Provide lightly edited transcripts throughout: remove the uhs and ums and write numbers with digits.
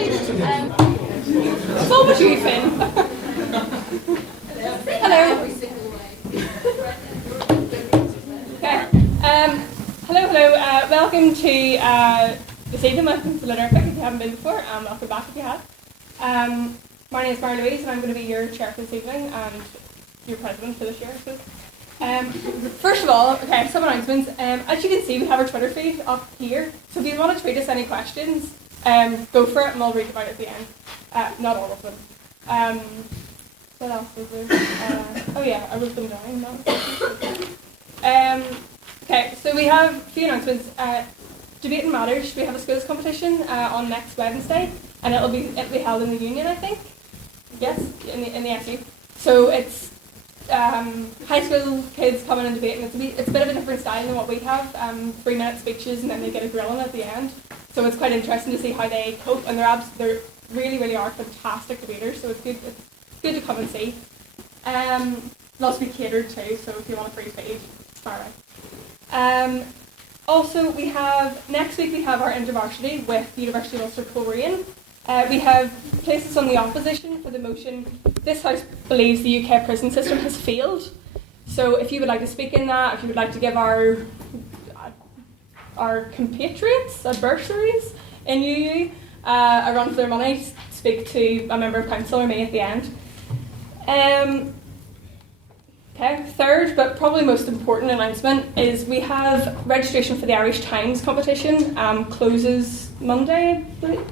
What would you, Finn? Hello. Okay. Hello. Welcome to this evening. Welcome to Litter Epic if you haven't been before, and welcome back if you have. My name is Mary Louise, and I'm going to be your chair for this evening and your president for this year, I suppose. First of all, okay, some announcements. As you can see, we have our Twitter feed up here. So if you want to tweet us any questions, go for it, and we'll read about it at the end. Not all of them. What else was there? Oh yeah, I wrote them down. Okay, so we have a few announcements. Debating Matters. We have a schools competition on next Wednesday, and it'll be held in the Union, I think. Yes, in the SU. So it's high school kids coming and debating. It's a bit of a different style than what we have. 3-minute speeches, and then they get a grilling at the end. So it's quite interesting to see how they cope, and they're really are fantastic debaters. So it's good to come and see. Lots to be catered to. So if you want a free feed, far away. Also, next week we have our intervarsity with the University of Ulster Coleraine. We have places on the opposition for the motion. This House believes the UK prison system has failed. So if you would like to speak in that, if you would like to give our compatriots, adversaries in UU a run for their money, speak to a member of council or me at the end. Okay, third, but probably most important announcement is we have registration for the Irish Times competition. Closes Monday, I believe.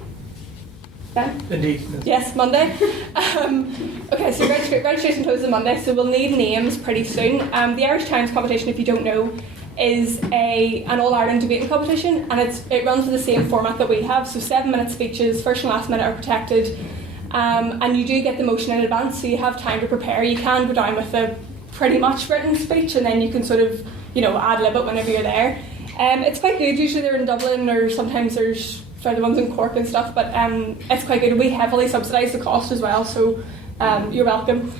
Ben? Indeed. Yes, Monday. Okay, so registration closes on Monday, so we'll need names pretty soon. The Irish Times competition, if you don't know, is an All-Ireland debating competition, and it runs with the same format that we have, so 7-minute speeches, first and last minute are protected, and you do get the motion in advance, so you have time to prepare. You can go down with a pretty much written speech, and then you can sort of, ad-lib it whenever you're there. It's quite good. Usually they're in Dublin, or sometimes there's the ones in Cork and stuff, but it's quite good. We heavily subsidise the cost as well, so you're welcome.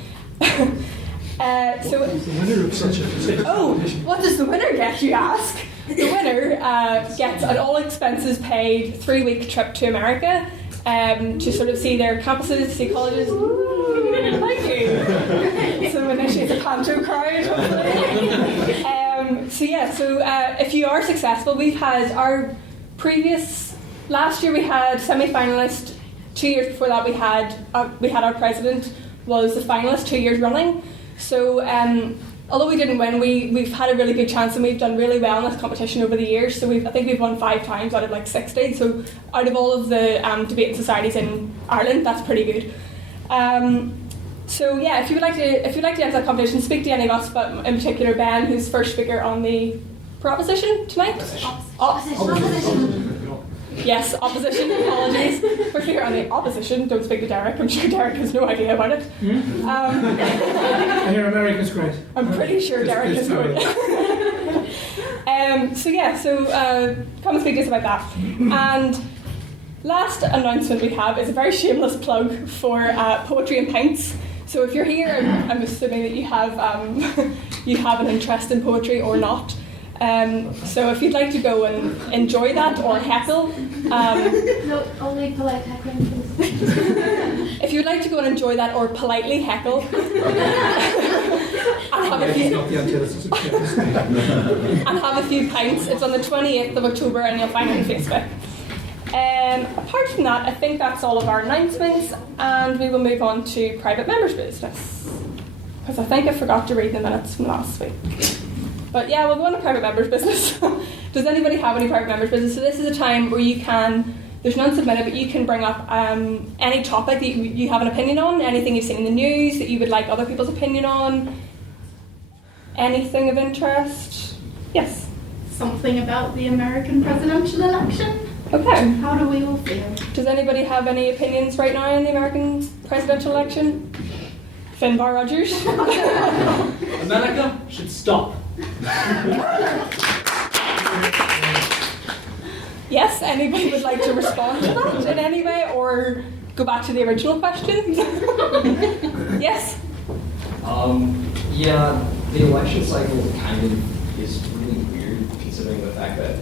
What does the winner get, you ask? The winner gets an all-expenses paid 3-week trip to America to sort of see their campuses, see colleges. Thank you. So initially it's a panto crowd, hopefully. So if you are successful, we've had our last year we had semi-finalist. 2 years before that we had our president was the finalist 2 years running. So although we didn't win, we've had a really good chance, and we've done really well in this competition over the years. So I think we've won 5 times out of 60. So out of all of the debating societies in Ireland, that's pretty good. So yeah, if you'd like to enter that competition, speak to any of us, but in particular Ben, who's first speaker on the proposition tonight. Opposition. Yes, opposition. Apologies. First speaker on the opposition. Don't speak to Derek. I'm sure Derek has no idea about it. I hear America's great. I'm pretty sure Derek is good. So come and speak to us about that. And last announcement we have is a very shameless plug for Poetry and Pints. So if you're here, I'm assuming that you have an interest in poetry or not. So if you'd like to go and enjoy that or heckle, no, only polite heckling, please. If you'd like to go and enjoy that or politely heckle, and have a few pints, it's on the 28th of October, and you'll find it on Facebook. Apart from that, I think that's all of our announcements, and we will move on to private members' business, because I think I forgot to read the minutes from last week. But yeah, we'll go on to private members' business. Does anybody have any private members' business? So this is a time where you can, there's none submitted, but you can bring up any topic that you have an opinion on, anything you've seen in the news that you would like other people's opinion on, anything of interest. Yes? Something about the American presidential election. Okay. How do we all feel? Does anybody have any opinions right now on the American presidential election? Finbar Rogers? America should stop. Yes, anybody would like to respond to that in any way, or go back to the original question? Yes? Yeah, the election cycle kind of is really weird, considering the fact that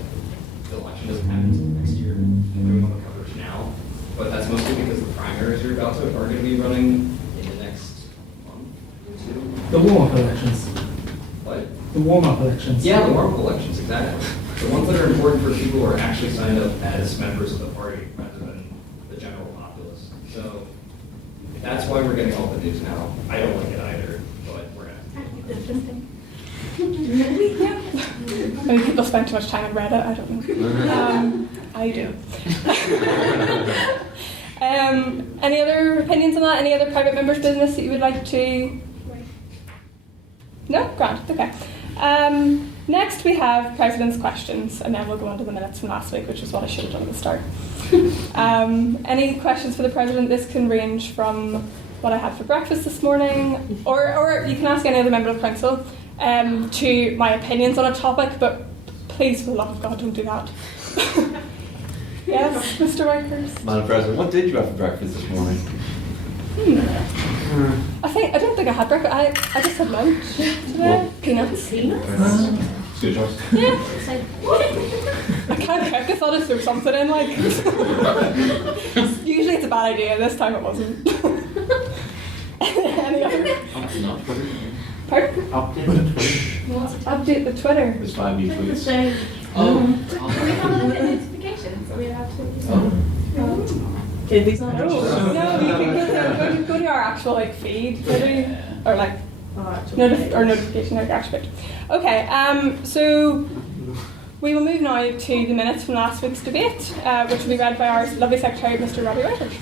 the election doesn't happen until next year, and doing all the coverage now. but that's mostly because the primaries are going to be running in the next month or two. The warm-up elections. What? The warm-up elections. Yeah, the warm-up elections, exactly. The ones that are important for people who are actually signed up as members of the party rather than the general populace. So that's why we're getting all the news now. I don't like it either, but we're at. Maybe people spend too much time on Reddit, I don't know. I do. Any other opinions on that? Any other private members' business that you would like to... No? Grand, okay. Next we have President's Questions, and then we'll go on to the minutes from last week, which is what I should have done at the start. Any questions for the President? This can range from what I had for breakfast this morning, or you can ask any other member of Council, to my opinions on a topic, but please, for the love of God, don't do that. Yes, Mr. Wipers? Madam President, what did you have for breakfast this morning? I don't think I had breakfast. I just had lunch today. Peanuts. Good choice. Yeah. I can't cook. I thought I'd throw something in. Like, usually it's a bad idea. This time it wasn't. Any other? Pardon? Update the Twitter. There's 5 new tweets. We have a notification, so we have to. No, you can go to our actual like feed, maybe, or like notification like actual. Okay, so we will move now to the minutes from last week's debate, which will be read by our lovely secretary, Mr. Robbie Whitehurst.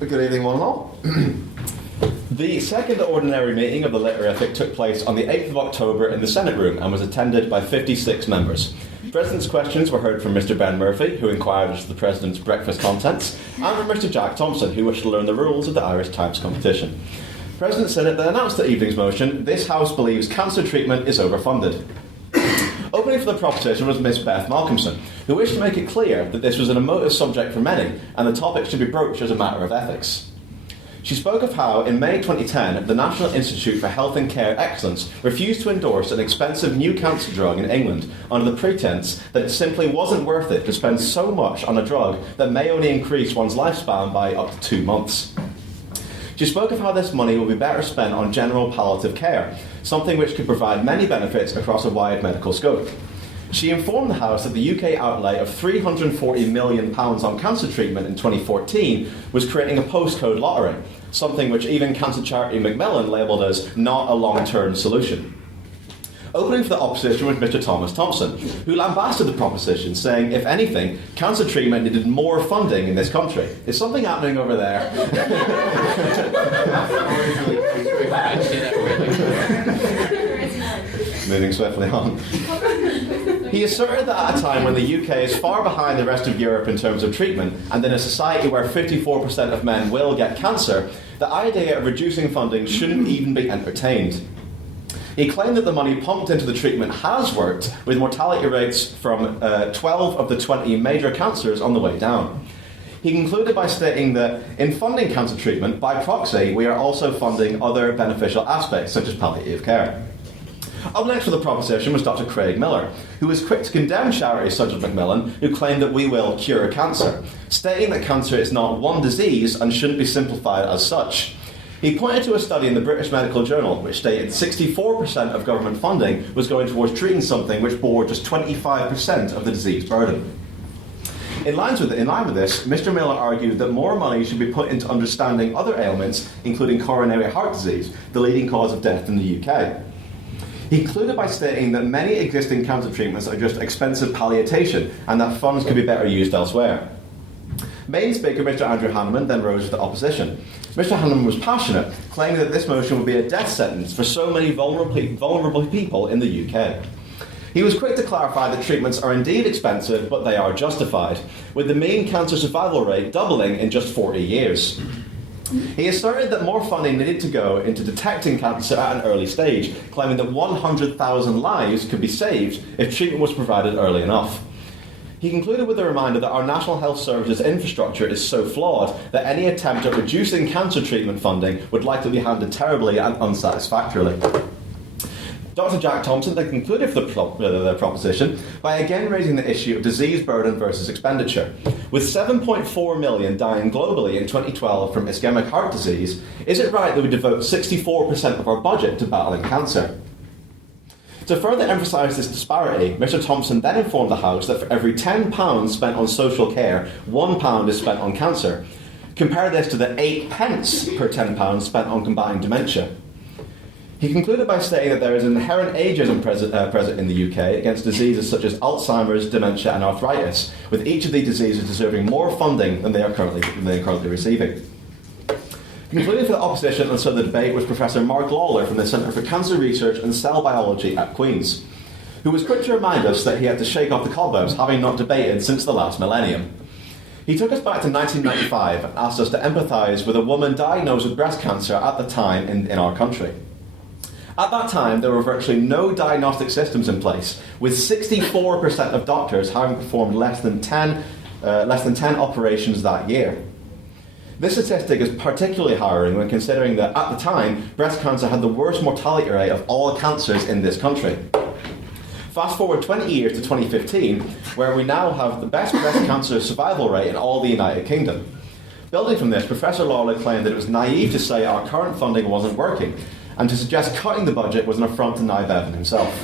Good evening, one and all. The second ordinary meeting of the Literafic took place on the 8th of October in the Senate room and was attended by 56 members. President's questions were heard from Mr. Ben Murphy, who inquired into the President's breakfast contents, and from Mr. Jack Thompson, who wished to learn the rules of the Irish Times competition. President Senate then announced the evening's motion, "This House believes cancer treatment is overfunded." Opening for the proposition was Miss Beth Malcolmson, who wished to make it clear that this was an emotive subject for many, and the topic should be broached as a matter of ethics. She spoke of how, in May 2010, the National Institute for Health and Care Excellence refused to endorse an expensive new cancer drug in England under the pretense that it simply wasn't worth it to spend so much on a drug that may only increase one's lifespan by up to 2 months. She spoke of how this money will be better spent on general palliative care, something which could provide many benefits across a wide medical scope. She informed the House that the UK outlay of £340 million on cancer treatment in 2014 was creating a postcode lottery, something which even cancer charity Macmillan labelled as not a long-term solution. Opening for the opposition was Mr. Thomas Thompson, who lambasted the proposition, saying, if anything, cancer treatment needed more funding in this country. Is something happening over there? Moving swiftly on. He asserted that at a time when the UK is far behind the rest of Europe in terms of treatment, and in a society where 54% of men will get cancer, the idea of reducing funding shouldn't even be entertained. He claimed that the money pumped into the treatment has worked, with mortality rates from 12 of the 20 major cancers on the way down. He concluded by stating that in funding cancer treatment, by proxy, we are also funding other beneficial aspects, such as palliative care. Up next for the proposition was Dr. Craig Miller, who was quick to condemn charities such as Macmillan, who claimed that we will cure cancer, stating that cancer is not one disease and shouldn't be simplified as such. He pointed to a study in the British Medical Journal which stated 64% of government funding was going towards treating something which bore just 25% of the disease burden. In line with this, Mr. Miller argued that more money should be put into understanding other ailments, including coronary heart disease, the leading cause of death in the UK. He concluded by stating that many existing cancer treatments are just expensive palliation and that funds could be better used elsewhere. Main Speaker Mr. Andrew Hanneman then rose with the opposition. Mr. Hanneman was passionate, claiming that this motion would be a death sentence for so many vulnerable people in the UK. He was quick to clarify that treatments are indeed expensive, but they are justified, with the mean cancer survival rate doubling in just 40 years. He asserted that more funding needed to go into detecting cancer at an early stage, claiming that 100,000 lives could be saved if treatment was provided early enough. He concluded with a reminder that our National Health Service's infrastructure is so flawed that any attempt at reducing cancer treatment funding would likely be handled terribly and unsatisfactorily. Dr. Jack Thompson then concluded the proposition by again raising the issue of disease burden versus expenditure. With 7.4 million dying globally in 2012 from ischemic heart disease, is it right that we devote 64% of our budget to battling cancer? To further emphasise this disparity, Mr. Thompson then informed the House that for every £10 spent on social care, £1 is spent on cancer. Compare this to the 8 pence per £10 spent on combating dementia. He concluded by stating that there is an inherent ageism present in the UK against diseases such as Alzheimer's, dementia and arthritis, with each of these diseases deserving more funding than they are currently receiving. Concluding for the opposition and so the debate was Professor Mark Lawler from the Centre for Cancer Research and Cell Biology at Queen's, who was quick to remind us that he had to shake off the cobwebs, having not debated since the last millennium. He took us back to 1995 and asked us to empathise with a woman diagnosed with breast cancer at the time in our country. At that time, there were virtually no diagnostic systems in place, with 64% of doctors having performed less than 10 operations that year. This statistic is particularly harrowing when considering that at the time, breast cancer had the worst mortality rate of all cancers in this country. Fast forward 20 years to 2015, where we now have the best breast cancer survival rate in all the United Kingdom. Building from this, Professor Lawler claimed that it was naive to say our current funding wasn't working, and to suggest cutting the budget was an affront to Nye Bevan himself.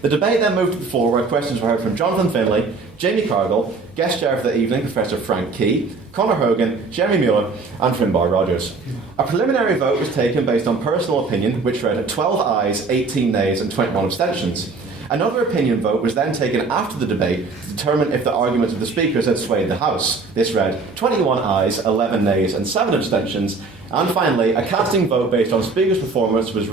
The debate then moved forward where questions were heard from Jonathan Finlay, Jamie Cargill, guest chair for the evening, Professor Frank Key, Conor Hogan, Jeremy Muir and Finbar Rogers. A preliminary vote was taken based on personal opinion, which read 12 ayes, 18 nays and 21 abstentions. Another opinion vote was then taken after the debate to determine if the arguments of the speakers had swayed the House. This read 21 ayes, 11 nays and 7 abstentions. And finally, a casting vote based on speakers' performance was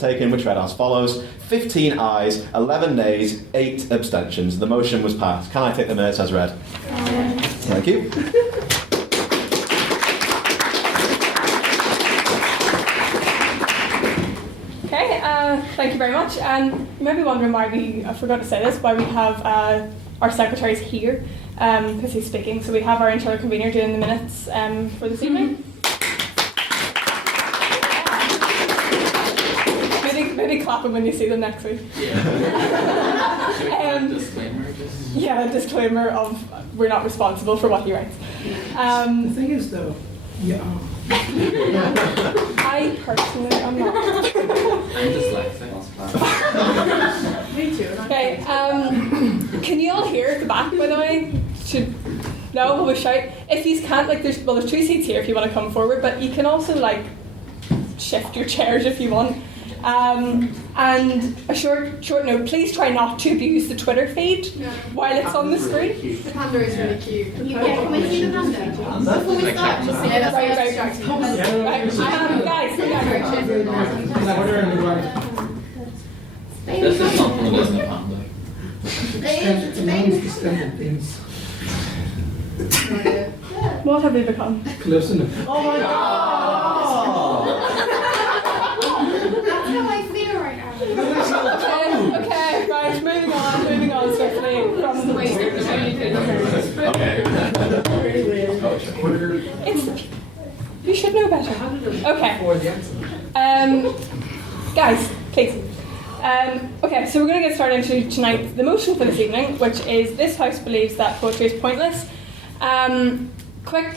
taken, which read as follows: 15 ayes, 11 nays, 8 abstentions. The motion was passed. Can I take the minutes as read? Thank you. Okay, thank you very much. And you might be wondering why I forgot to say this, why we have our secretaries here, because he's speaking. So we have our internal convener doing the minutes for this evening. Maybe clap them when you see them next week. Yeah, disclaimer of we're not responsible for what he writes. The thing is, though, yeah. I personally am not. I'm dyslexic. Me too. Okay, can you all hear at the back, by the way? No, we'll shout. If you can't, there's 2 seats here if you want to come forward, but you can also, shift your chairs if you want. And a short note, please try not to abuse the Twitter feed while it's on the screen. The panda is really cute. Can we see the panda? Before we start, just see it. Right. Guys. This is something that isn't a panda. It's amazing. What have they become? Close enough. Oh my God! That's how I feel right now. Okay, right, moving on swiftly from the way. You should know better. Okay. Guys, please. Okay, so we're going to get started into tonight the motion for this evening, which is this House believes that poetry is pointless. Quick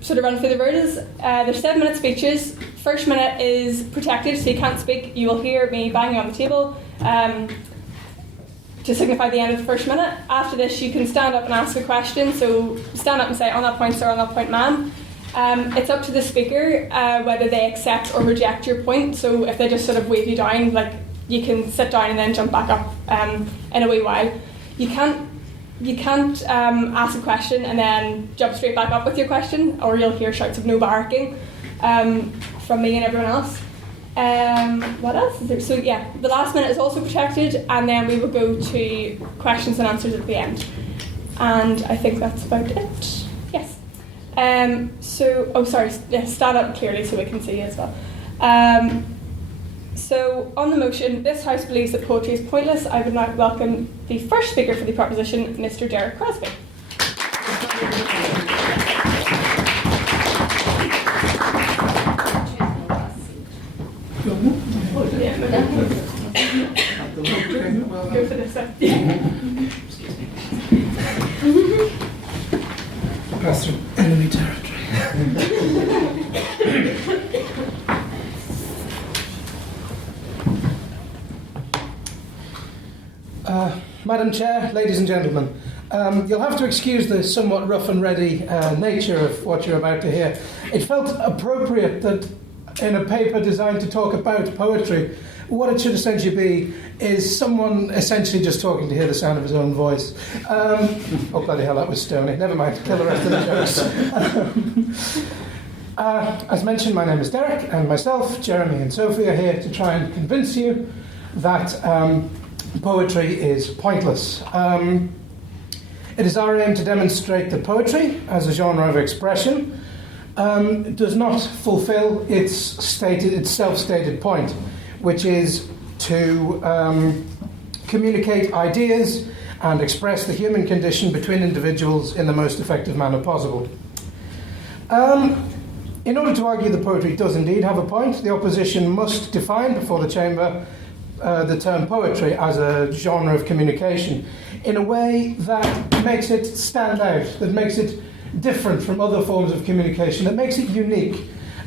sort of run through the rules. There's 7-minute speeches. First minute is protected, so you can't speak. You will hear me banging on the table to signify the end of the first minute. After this, you can stand up and ask a question. So stand up and say, on that point, sir, on that point, ma'am. It's up to the speaker whether they accept or reject your point. So if they just sort of wave you down, you can sit down and then jump back up in a wee while. You can't ask a question and then jump straight back up with your question, or you'll hear shouts of no barking from me and everyone else. What else is there? So yeah, the last minute is also protected, and then we will go to questions and answers at the end. And I think that's about it. Yes. Stand up clearly so we can see you as well. So, on the motion, this House believes that poetry is pointless. I would now welcome the first speaker for the proposition, Mr. Derek Crosby. Okay, well, Go for this then. pass through enemy territory. Madam Chair, ladies and gentlemen, you'll have to excuse the somewhat rough and ready nature of what you're about to hear. It felt appropriate that in a paper designed to talk about poetry, what it should essentially be is someone essentially just talking to hear the sound of his own voice. Oh, bloody hell, that was stony. Never mind, kill the rest of the jokes. As mentioned, my name is Derek, and myself, Jeremy and Sophie are here to try and convince you that poetry is pointless. It is our aim to demonstrate that poetry, as a genre of expression, does not fulfill its self-stated point, which is to communicate ideas and express the human condition between individuals in the most effective manner possible. In order to argue that poetry does indeed have a point, the opposition must define before the Chamber the term poetry as a genre of communication in a way that makes it stand out, that makes it different from other forms of communication, that makes it unique.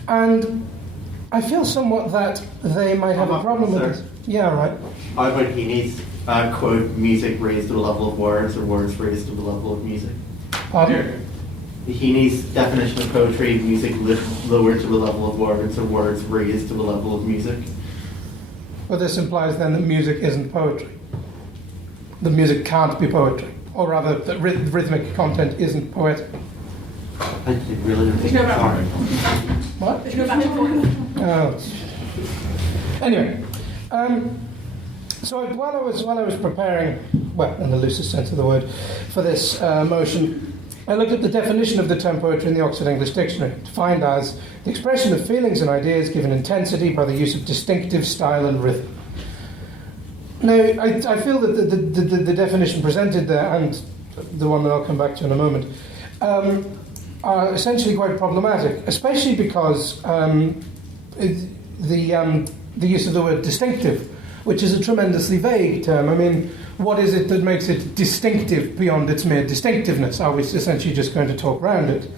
And I feel somewhat that they might have a problem with it. Yeah, right. I think he needs, quote, music raised to the level of words, or words raised to the level of music. Pardon? He needs definition of poetry, music lowered to the level of words, or words raised to the level of music. Well, this implies then that music isn't poetry. The music can't be poetry. Or rather, that rhythmic content isn't poetic. I really don't There's think no back sorry. What? There's no back and forth. Oh. Anyway, so while I was preparing, well, in the loosest sense of the word, for this motion, I looked at the definition of the term poetry in the Oxford English Dictionary, defined as the expression of feelings and ideas given intensity by the use of distinctive style and rhythm. Now, I feel that the definition presented there, and the one that I'll come back to in a moment, are essentially quite problematic, especially because the use of the word distinctive, which is a tremendously vague term. I mean, what is it that makes it distinctive beyond its mere distinctiveness? Are we essentially just going to talk around it?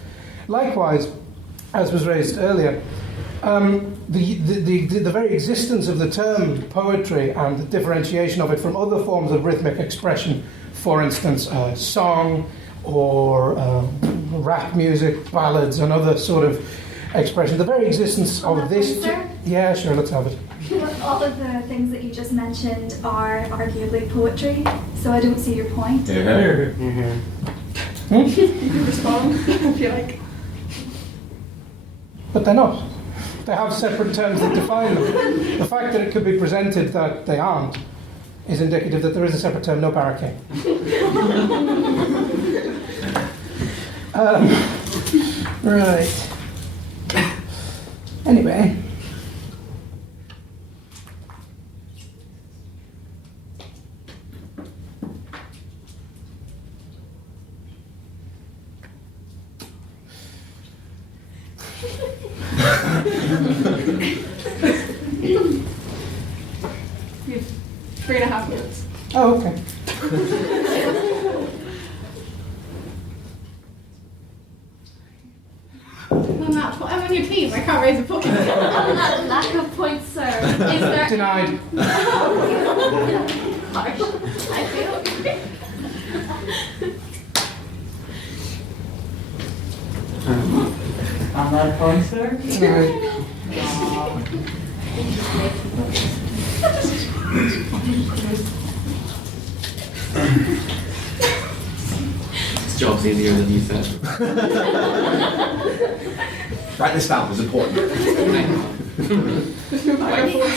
Likewise, as was raised earlier, the very existence of the term poetry and the differentiation of it from other forms of rhythmic expression, for instance, song or rap music, ballads, and other sort of expression, the very existence of this... Sir? Yeah, sure, let's have it. All of the things that you just mentioned are arguably poetry, so I don't see your point. You can respond if you like. But they're not. They have separate terms that define them. The fact that it could be presented that they aren't is indicative that there is a separate term, no barricade. Right. Anyway. You have 3.5 minutes. Oh, okay. I'm on your team. I can't raise a point. On that lack of points, sir, is there... Denied. I feel... On that point, sir? Denied. This job's easier than you said. Write this down, it's important. There's no back and forth.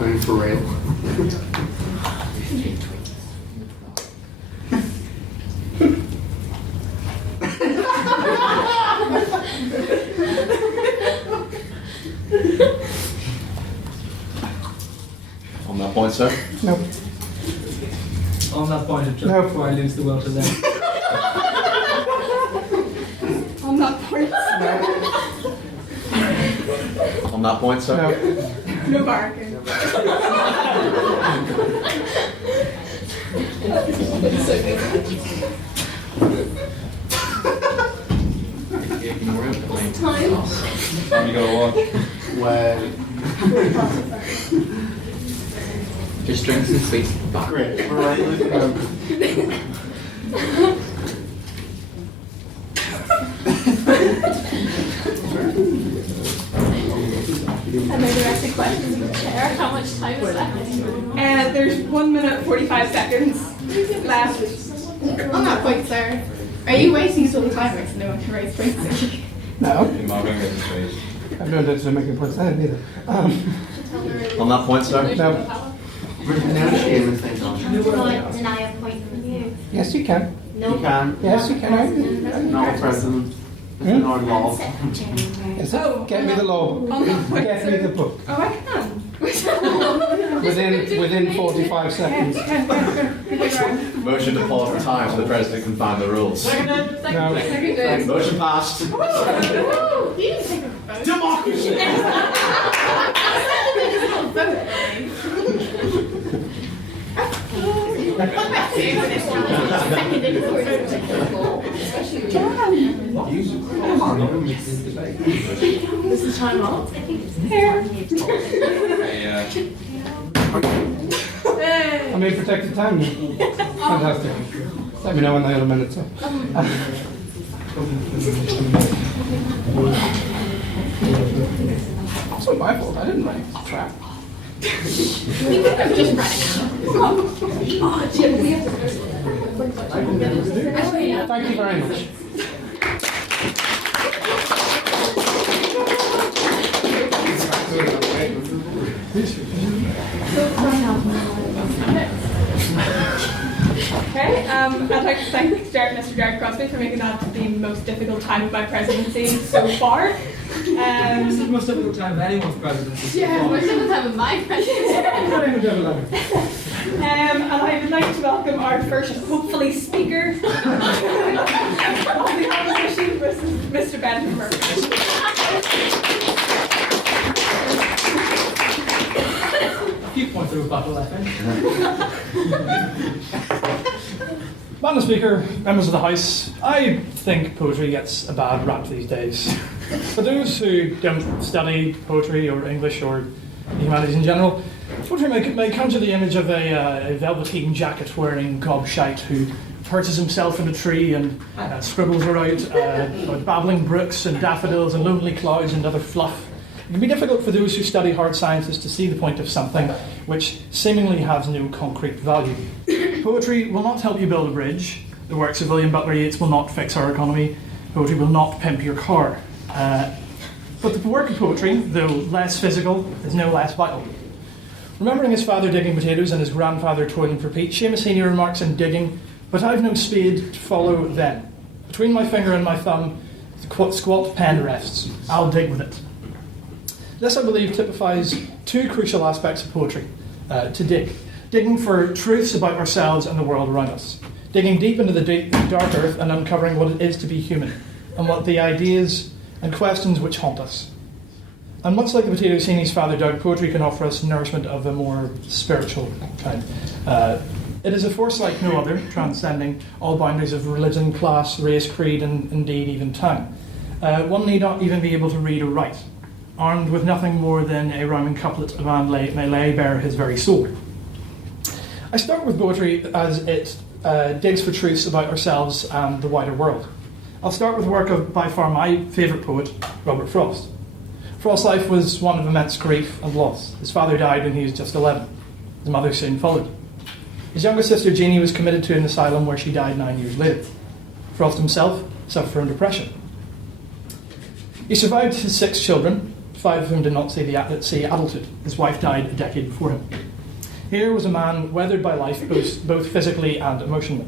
I'm for real. On that point, sir. No. On that point, just No. before I lose the will to live. On that point, sir? No. No barking. Time you gotta watch. Well, Just drinks and sweets. great. We're right looking up. And they're directed questions to the chair. How much time is left? There's 1 minute 45 seconds left. On that point, sir, are you waiting till the timer so no one can raise points? No. In mobbing is the space. I don't know if I'm making points there either. On that point, sir? No. We're now Seamus thing on. Deny a point from you. Yes, you can. You can. Yes, you can. Not a president. It's an odd law. Yes, get me the law. On that point, Get me sir. the book. Oh, I can. Within 45 seconds. Motion to pause for time so the president can find the rules. No. Motion passed. You didn't take a vote. Democracy! This is time off. I mean, protected time. Fantastic. Let me know when the other minutes are. It's not my fault. I didn't write the trap. We could have just Thank you very much. Okay, I'd like to thank Mr. Jared Crosby for making that the most difficult time of my presidency so far. This is the most difficult time of anyone's presidency. Yeah, most of the time of my presidency. And I would like to welcome our first, hopefully, speaker of the opposition, Mr. Benjamin Murphy. A few points of rebuttal, I think. Madam Speaker, members of the House, I think poetry gets a bad rap these days. For those who don't study poetry or English or the humanities in general, poetry may conjure the image of a velveteen jacket wearing gobshite who perches himself in a tree and scribbles about babbling brooks and daffodils and lonely clouds and other fluff. It can be difficult for those who study hard sciences to see the point of something which seemingly has no concrete value. Poetry will not help you build a bridge. The works of William Butler Yeats will not fix our economy. Poetry will not pimp your car. But the work of poetry, though less physical, is no less vital. Remembering his father digging potatoes and his grandfather toiling for peat, Seamus Heaney remarks in digging, "But I've no spade to follow them. Between my finger and my thumb, the squat pen rests. I'll dig with it." This, I believe, typifies two crucial aspects of poetry. To dig. Digging for truths about ourselves and the world around us. Digging deep into the dark earth and uncovering what it is to be human, and what the ideas and questions which haunt us. And much like the potatoes Heaney's father dug, poetry can offer us nourishment of a more spiritual kind. It is a force like no other, transcending all boundaries of religion, class, race, creed, and indeed even time. One need not even be able to read or write. Armed with nothing more than a rhyming couplet, a man may lay bare his very soul. I start with poetry as it digs for truths about ourselves and the wider world. I'll start with the work of, by far, my favourite poet, Robert Frost. Frost's life was one of immense grief and loss. His father died when he was just 11. His mother soon followed. His younger sister, Jeannie, was committed to an asylum where she died 9 years later. Frost himself suffered from depression. He survived his 6 children, 5 of whom did not see adulthood. His wife died a decade before him. Here was a man weathered by life, both physically and emotionally.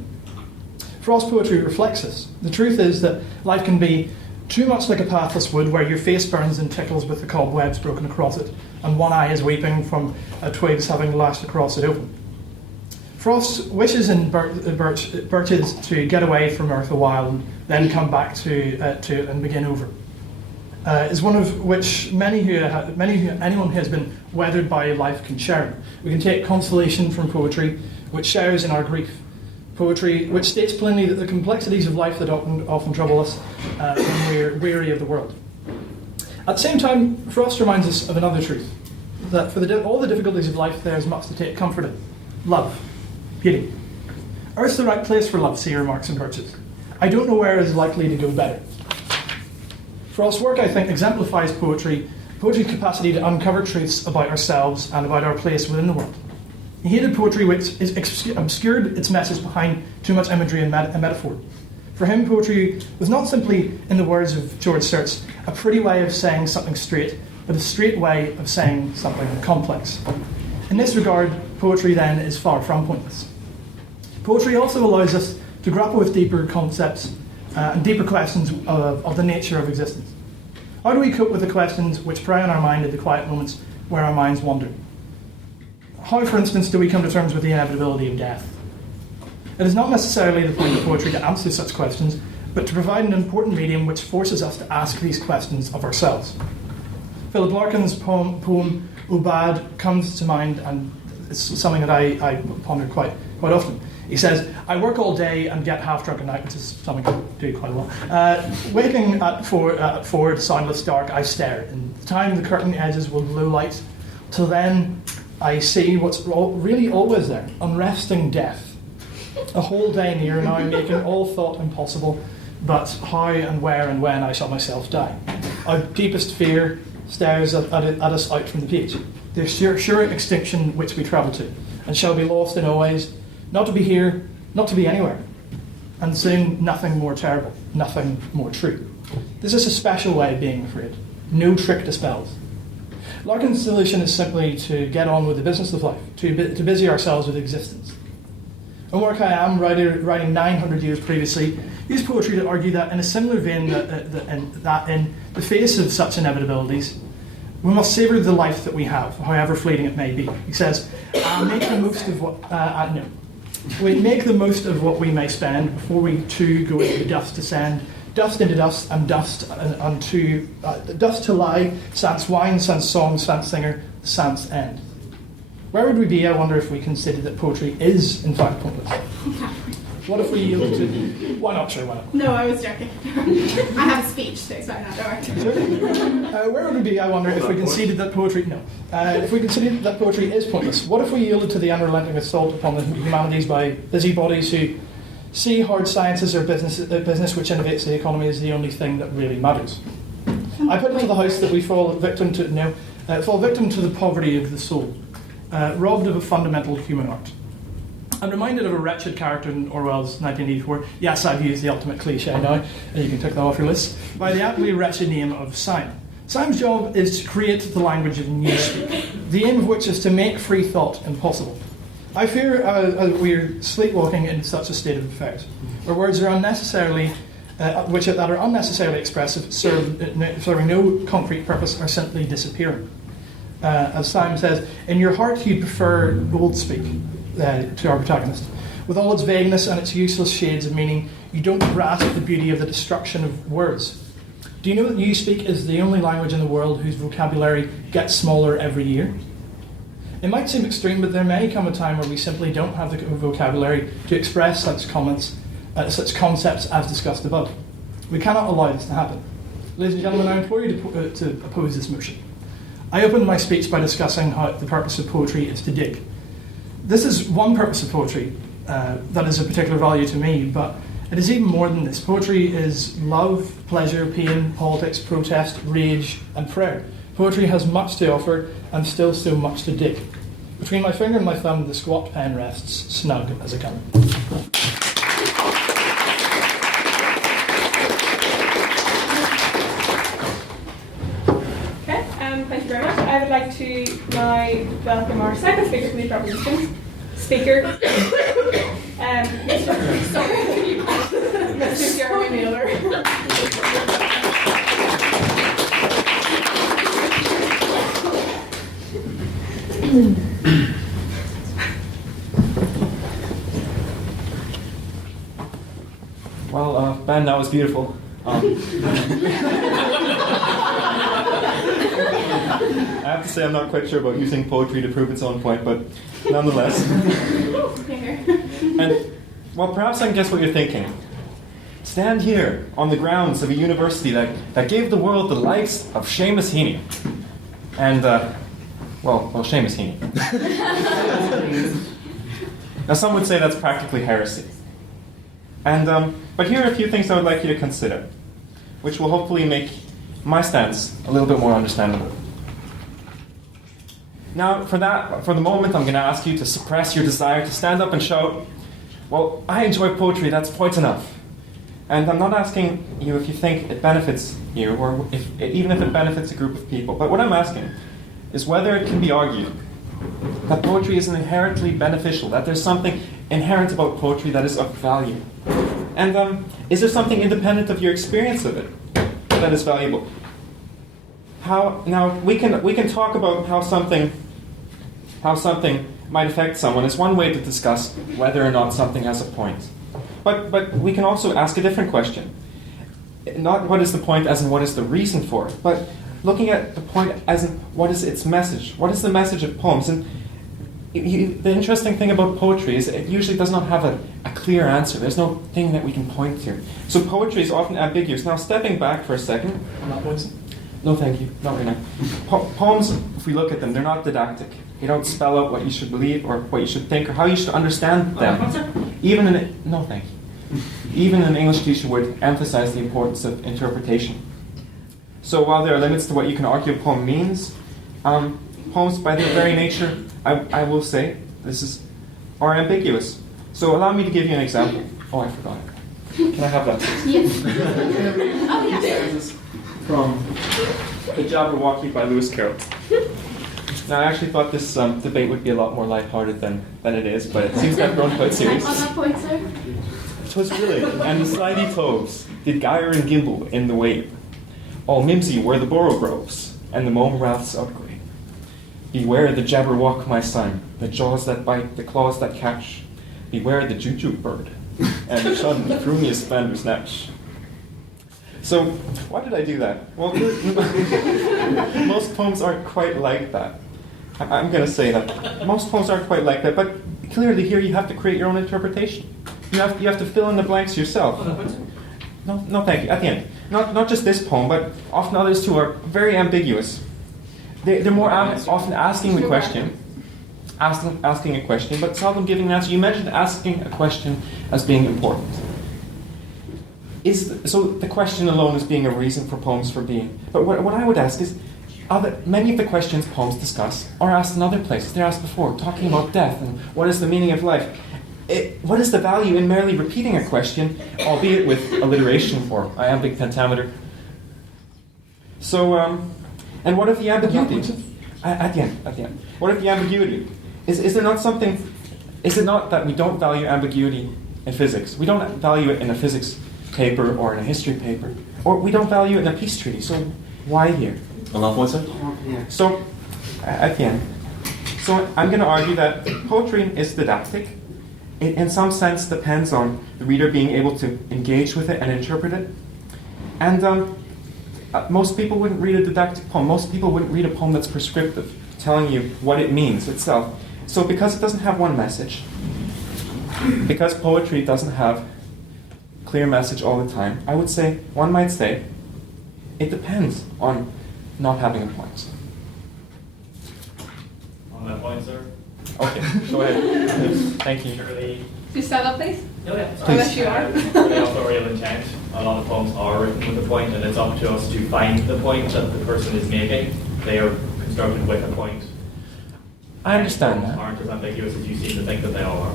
Frost's poetry reflects this. The truth is that life can be too much like a pathless wood where your face burns and tickles with the cobwebs broken across it, and one eye is weeping from twigs having lashed across it open. Frost wishes in birches to get away from earth a while and then come back to and begin over. is one of which anyone who has been weathered by life can share. We can take consolation from poetry, which shares in our grief. Poetry which states plainly that the complexities of life that often trouble us when we're weary of the world. At the same time, Frost reminds us of another truth, that for all the difficulties of life, there is much to take comfort in. Love. Beauty. Earth's the right place for love, C remarks in Birches. I don't know where it is likely to go better. Frost's work, I think, exemplifies poetry's capacity to uncover truths about ourselves and about our place within the world. He hated poetry which obscured its message behind too much imagery and metaphor. For him, poetry was not simply, in the words of George Sturtz, a pretty way of saying something straight, but a straight way of saying something complex. In this regard, poetry then is far from pointless. Poetry also allows us to grapple with deeper concepts and deeper questions of the nature of existence. How do we cope with the questions which prey on our mind at the quiet moments where our minds wander? How, for instance, do we come to terms with the inevitability of death? It is not necessarily the point of poetry to answer such questions, but to provide an important medium which forces us to ask these questions of ourselves. Philip Larkin's poem Obad comes to mind, and it's something that I ponder quite often. He says, I work all day and get half drunk at night, which is something I do quite a lot. Waking at four, soundless dark, I stare. In the time the curtain edges will low light, till then I see what's really always there, unresting death. A whole day near now, making all thought impossible, but how and where and when I shall myself die. Our deepest fear stares at us out from the page. The sure extinction which we travel to, and shall be lost in always, not to be here, not to be anywhere. And soon nothing more terrible, nothing more true. This is a special way of being afraid. No trick dispels. Larkin's solution is simply to get on with the business of life, to busy ourselves with existence. Omar Khayyam, writing 900 years previously, used poetry to argue that in a similar vein that in the face of such inevitabilities, we must savour the life that we have, however fleeting it may be. He says, make the most of what... We make the most of what we may spend before we too go into the dust descend, dust into dust, and dust unto dust to lie, sans wine, sans song, sans singer, sans end. Where would we be, I wonder, if we considered that poetry is, in fact, pointless? What if we yielded to... Why not? Sure, why not? No, I was joking. I have a speech to explain that, don't I? Where would we be, I wonder, if we conceded that poetry... No. If we conceded that poetry is pointless, what if we yielded to the unrelenting assault upon the humanities by busybodies who see hard sciences or business which innovates the economy as the only thing that really matters? I put it to the house that we fall victim to the poverty of the soul, robbed of a fundamental human art. I'm reminded of a wretched character in Orwell's 1984. Yes, I've used the ultimate cliche now, and you can tick that off your list. By the aptly wretched name of Syme. Syme's job is to create the language of newspeak, the aim of which is to make free thought impossible. I fear we're sleepwalking in such a state of affairs, where words are unnecessarily, that are unnecessarily expressive, serving no concrete purpose, are simply disappearing. As Syme says, in your heart you prefer gold speak. To our protagonist. With all its vagueness and its useless shades of meaning, you don't grasp the beauty of the destruction of words. Do you know that newspeak is the only language in the world whose vocabulary gets smaller every year? It might seem extreme, but there may come a time where we simply don't have the vocabulary to express such concepts as discussed above. We cannot allow this to happen. Ladies and gentlemen, I implore you to oppose this motion. I opened my speech by discussing how the purpose of poetry is to dig. This is one purpose of poetry that is of particular value to me, but it is even more than this. Poetry is love, pleasure, pain, politics, protest, rage, and prayer. Poetry has much to offer and still so much to dig. Between my finger and my thumb, the squat pen rests, snug as a gun. Okay, thank you very much. I would like to now welcome our second speaker for these propositions. Mr. Jeremy Naylor. Well, Ben, that was beautiful. I have to say I'm not quite sure about using poetry to prove its own point, but nonetheless. And, well, perhaps I can guess what you're thinking. Stand here on the grounds of a university that gave the world the likes of Seamus Heaney. And, Seamus Heaney. Now, some would say that's practically heresy. And, but here are a few things I would like you to consider, which will hopefully make my stance a little bit more understandable. Now, for the moment, I'm going to ask you to suppress your desire to stand up and shout, well, I enjoy poetry, that's point enough. And I'm not asking you if you think it benefits you, or even if it benefits a group of people. But what I'm asking is whether it can be argued that poetry is inherently beneficial, that there's something inherent about poetry that is of value. And is there something independent of your experience of it that is valuable? Now we can talk about how something might affect someone is one way to discuss whether or not something has a point. But we can also ask a different question. Not what is the point as in what is the reason for it, but looking at the point as in what is its message. What is the message of poems? And the interesting thing about poetry is it usually does not have a clear answer. There's no thing that we can point to. So poetry is often ambiguous. Now, stepping back for a second. No, thank you. Not right now. Poems, if we look at them, they're not didactic. They don't spell out what you should believe or what you should think or how you should understand them. Even an English teacher would emphasize the importance of interpretation. So while there are limits to what you can argue a poem means, poems by their very nature, I will say, are ambiguous. So allow me to give you an example. Oh, I forgot it. Can I have that, please? Yes. Oh, yes. This is from The Jabberwocky by Lewis Carroll. Now, I actually thought this debate would be a lot more lighthearted than it is, but it seems to have grown quite serious. On that point, sir? 'Twas brillig, and the slidey toves did gyre and gimble in the wave. All mimsy were the borough groves, and the mome raths outgrabe. Beware the Jabberwock, my son, the jaws that bite, the claws that catch. Beware the jujube bird, and shun the frumious bandersnatch. So, why did I do that? Well, most poems aren't quite like that. I'm going to say that. Most poems aren't quite like that, but clearly here you have to create your own interpretation. You have to fill in the blanks yourself. No, thank you. At the end. Not just this poem, but often others too are very ambiguous. They're more often asking the question, asking a question, but seldom giving an answer. You mentioned asking a question as being important. So the question alone is being a reason for poems for being. But what I would ask is, many of the questions poems discuss are asked in other places. They're asked before, talking about death and what is the meaning of life. What is the value in merely repeating a question, albeit with alliteration or iambic pentameter? So, and what if the ambiguity? At the end. What if the ambiguity? Is there not something? Is it not that we don't value ambiguity in physics? We don't value it in a physics paper or in a history paper, or we don't value it in a peace treaty. So why here? So at the end. So I'm going to argue that poetry is didactic. It, in some sense, depends on the reader being able to engage with it and interpret it. And most people wouldn't read a didactic poem. Most people wouldn't read a poem that's prescriptive, telling you what it means itself. So because it doesn't have one message, because poetry doesn't have clear message all the time, I would say, one might say, it depends on not having a point. On that point, sir? Okay, go ahead. Thank you. Surely. Just stand up, please. Yeah, Unless you are. The authorial intent. A lot of poems are written with a point, and it's up to us to find the point that the person is making. They are constructed with a point. I understand that. Aren't as ambiguous as you seem to think that they all are.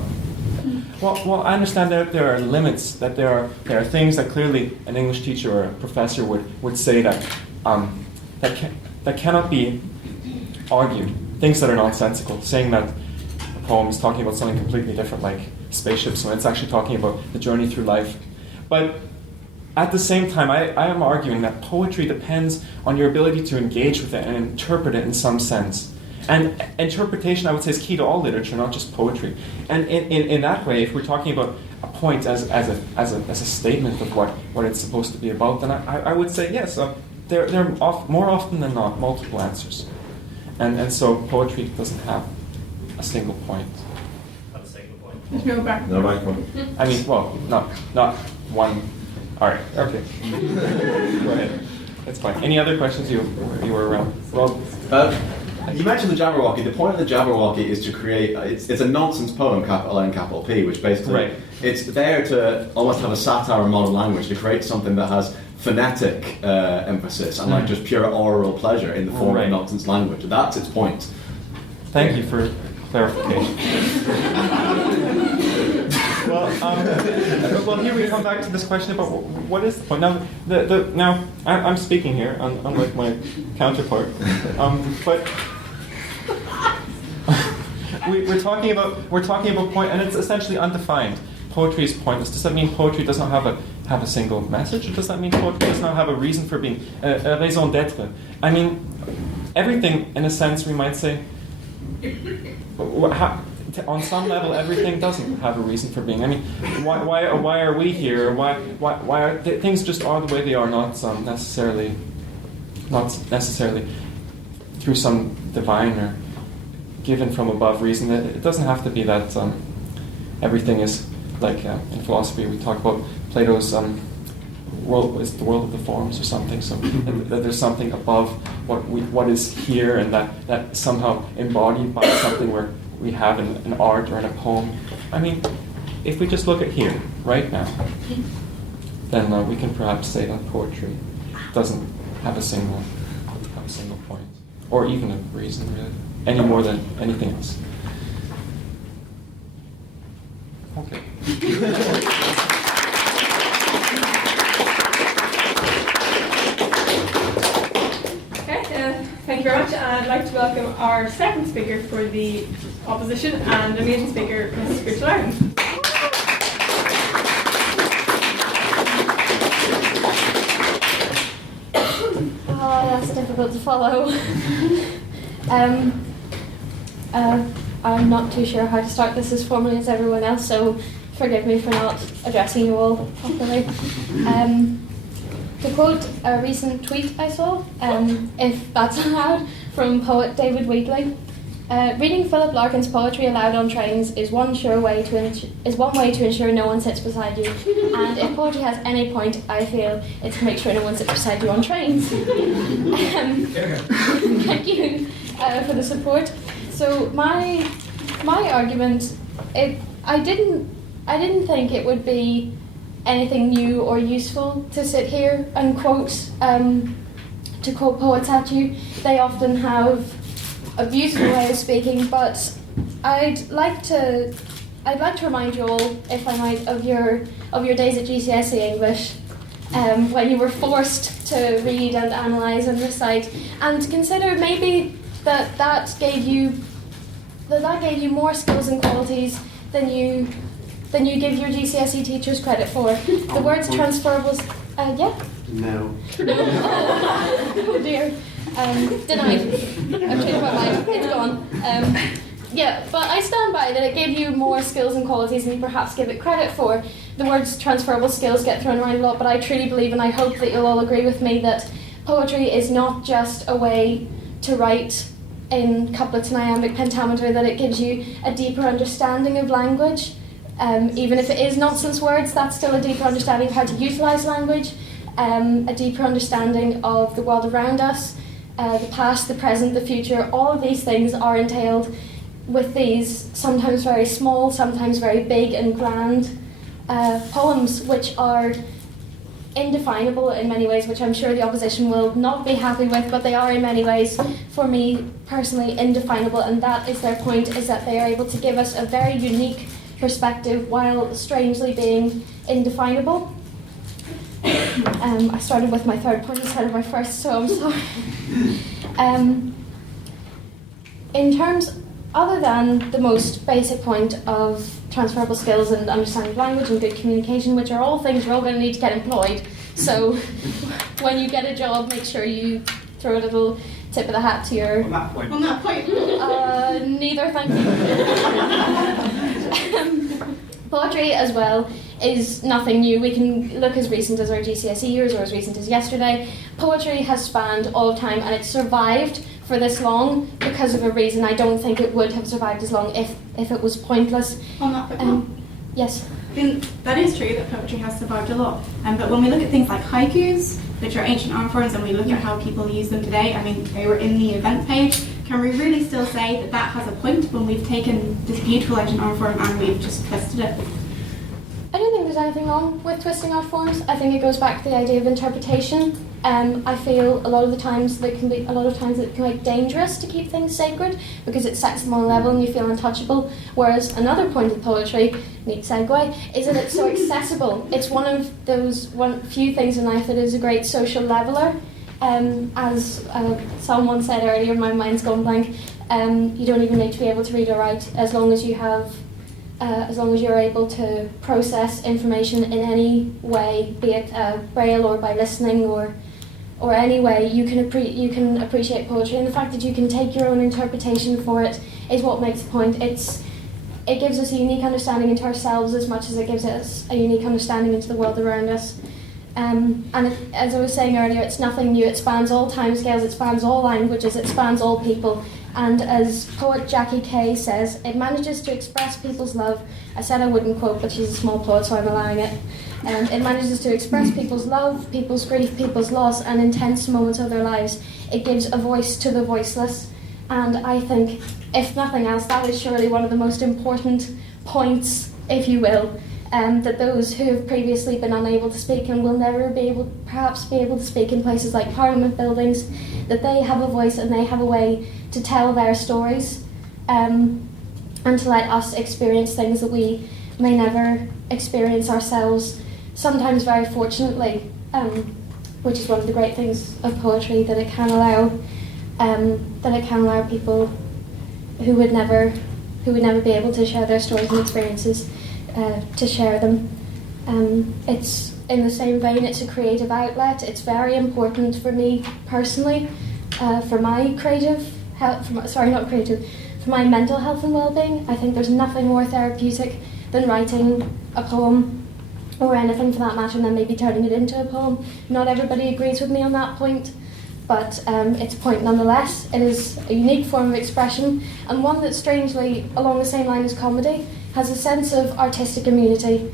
Well, I understand that there are limits, that there are things that clearly an English teacher or a professor would say that that cannot be argued. Things that are nonsensical, saying that a poem is talking about something completely different, like spaceships, when it's actually talking about the journey through life. But at the same time, I am arguing that poetry depends on your ability to engage with it and interpret it in some sense. And interpretation, I would say, is key to all literature, not just poetry. And in that way, if we're talking about a point as a statement of what it's supposed to be about, then I would say yes. more often than not multiple answers, and so poetry doesn't have a single point. Not a single point. There's no back. No right point. I mean, well, not one. All right, okay. Go ahead. That's fine. Any other questions you were around? Rob? You mentioned the Jabberwocky. The point of the Jabberwocky is to create. It's a nonsense poem, capital N, capital P, which basically Right. it's there to almost have a satire of modern language, to create something that has phonetic emphasis and like just pure oral pleasure in the form Right. of nonsense language. That's its point. Thank you for clarification. Well, here we come back to this question about what is the point. Now, now I'm speaking here, unlike my counterpart, but we're talking about point, and it's essentially undefined. Poetry is pointless. Does that mean poetry does not have a single message? Or does that mean poetry does not have a reason for being, a raison d'être? I mean, everything, in a sense, we might say. On some level, everything doesn't have a reason for being. I mean, why are we here? Why are things just are the way they are? Not necessarily through some divine or given from above reason. It doesn't have to be that everything is like in philosophy we talk about Plato's world is the world of the forms or something. So that there's something above what is here, and that somehow embodied by something where we have in an art or in a poem. I mean, if we just look at here, right now, then we can perhaps say that poetry doesn't have a single point, or even a reason, really, any more than anything else. Okay. Okay, thank you very much. And I'd like to welcome our second speaker for the opposition and amazing speaker, Mrs. Rachel Ireland. Oh, that's difficult to follow. I'm not too sure how to start this as formally as everyone else, so forgive me for not addressing you all properly. To quote a recent tweet I saw, if that's allowed, from poet David Wheatley, reading Philip Larkin's poetry aloud on trains is one way to ensure no one sits beside you. And if poetry has any point, I feel it's to make sure no one sits beside you on trains. Thank you for the support. So my argument, I didn't think it would be anything new or useful to sit here and quote poets at you. They often have a beautiful way of speaking, but I'd like to remind you all, if I might, of your days at GCSE English, when you were forced to read and analyse and recite, and consider maybe that gave you more skills and qualities than you give your GCSE teachers credit for. The words transferable. Yeah. No. Oh dear. Denied. I've changed my mind. It's gone. Yeah, but I stand by that it gave you more skills and qualities than you perhaps give it credit for. The words transferable skills get thrown around a lot, but I truly believe, and I hope that you'll all agree with me, that poetry is not just a way to write in couplets and iambic pentameter, that it gives you a deeper understanding of language. Even if it is nonsense words, that's still a deeper understanding of how to utilise language, a deeper understanding of the world around us, the past, the present, the future. All of these things are entailed with these sometimes very small, sometimes very big and grand poems, which are indefinable in many ways, which I'm sure the opposition will not be happy with, but they are in many ways, for me personally, indefinable, and that is their point, is that they are able to give us a very unique perspective while strangely being indefinable. I started with my third point instead of my first, so I'm sorry. In terms, other than the most basic point of transferable skills and understanding of language and good communication, which are all things you're all going to need to get employed, so when you get a job, make sure you throw a little tip of the hat to your... On that point. Neither, thank you. Poetry as well is nothing new. We can look as recent as our GCSE years or as recent as yesterday. Poetry has spanned all of time, and it's survived for this long because of a reason. I don't think it would have survived as long if it was pointless. On that point, yes. I think that is true that poetry has survived a lot. But when we look at things like haikus, which are ancient art forms, and we look at how people use them today, I mean, they were in the event page. Can we really still say that that has a point when we've taken this beautiful ancient art form and we've just twisted it? I don't think there's anything wrong with twisting art forms. I think it goes back to the idea of interpretation. I feel a lot of times it can be dangerous to keep things sacred because it sets them on a level and you feel untouchable. Whereas another point of poetry, neat segue, is that it's so accessible. It's one of those few things in life that is a great social leveller. As someone said earlier, my mind's gone blank. You don't even need to be able to read or write as long as you have. As long as you're able to process information in any way, be it braille or by listening or any way, you can appreciate poetry. And the fact that you can take your own interpretation for it is what makes the point. It gives us a unique understanding into ourselves as much as it gives us a unique understanding into the world around us. As I was saying earlier, it's nothing new. It spans all timescales, it spans all languages, it spans all people. And as poet Jackie Kay says, it manages to express people's love. I said I wouldn't quote, but she's a small poet, so I'm allowing it. It manages to express people's love, people's grief, people's loss, and intense moments of their lives. It gives a voice to the voiceless. And I think, if nothing else, that is surely one of the most important points, if you will, that those who have previously been unable to speak and will never perhaps be able to speak in places like Parliament buildings, that they have a voice and they have a way to tell their stories, and to let us experience things that we may never experience ourselves, sometimes very fortunately, which is one of the great things of poetry, that it can allow people who would never be able to share their stories and experiences to share them. It's in the same vein, it's a creative outlet. It's very important for me personally, for my creative health, for my mental health and well-being. I think there's nothing more therapeutic than writing a poem, or anything for that matter, and then maybe turning it into a poem. Not everybody agrees with me on that point, but it's a point nonetheless. It is a unique form of expression, and one that, strangely, along the same line as comedy, has a sense of artistic immunity.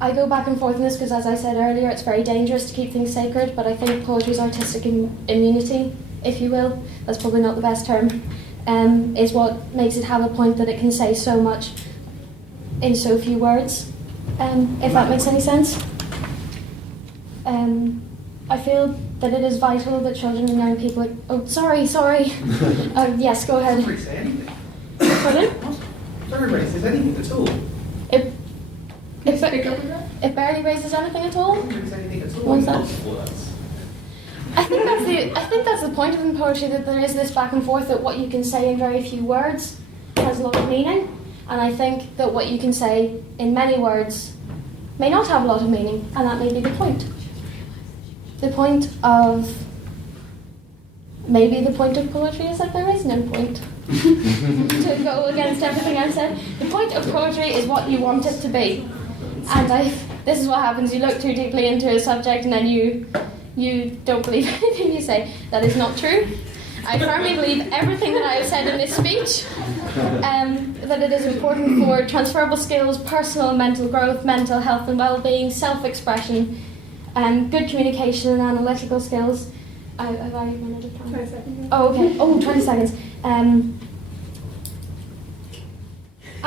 I go back and forth on this because, as I said earlier, it's very dangerous to keep things sacred, but I think poetry's artistic immunity, if you will, that's probably not the best term, is what makes it have a point that it can say so much in so few words, if that makes any sense. I feel that it is vital that children and young people... Oh, sorry. Yes, go ahead. Doesn't really say anything. Pardon? Everybody says anything at all. It barely raises anything at all? It doesn't raise anything at all. What's that? I think that's the point of in poetry, that there is this back and forth, that what you can say in very few words has a lot of meaning, and I think that what you can say in many words may not have a lot of meaning, and that may be the point. The point of poetry is that there is no point. To go against everything I've said, the point of poetry is what you want it to be. And this is what happens: you look too deeply into a subject and then you don't believe anything you say. That is not true. I firmly believe everything that I have said in this speech, that it is important for transferable skills, personal and mental growth, mental health and well-being, self-expression, good communication and analytical skills. Have I run out of time? 20 seconds. Oh, okay. Oh, 20 seconds. I'm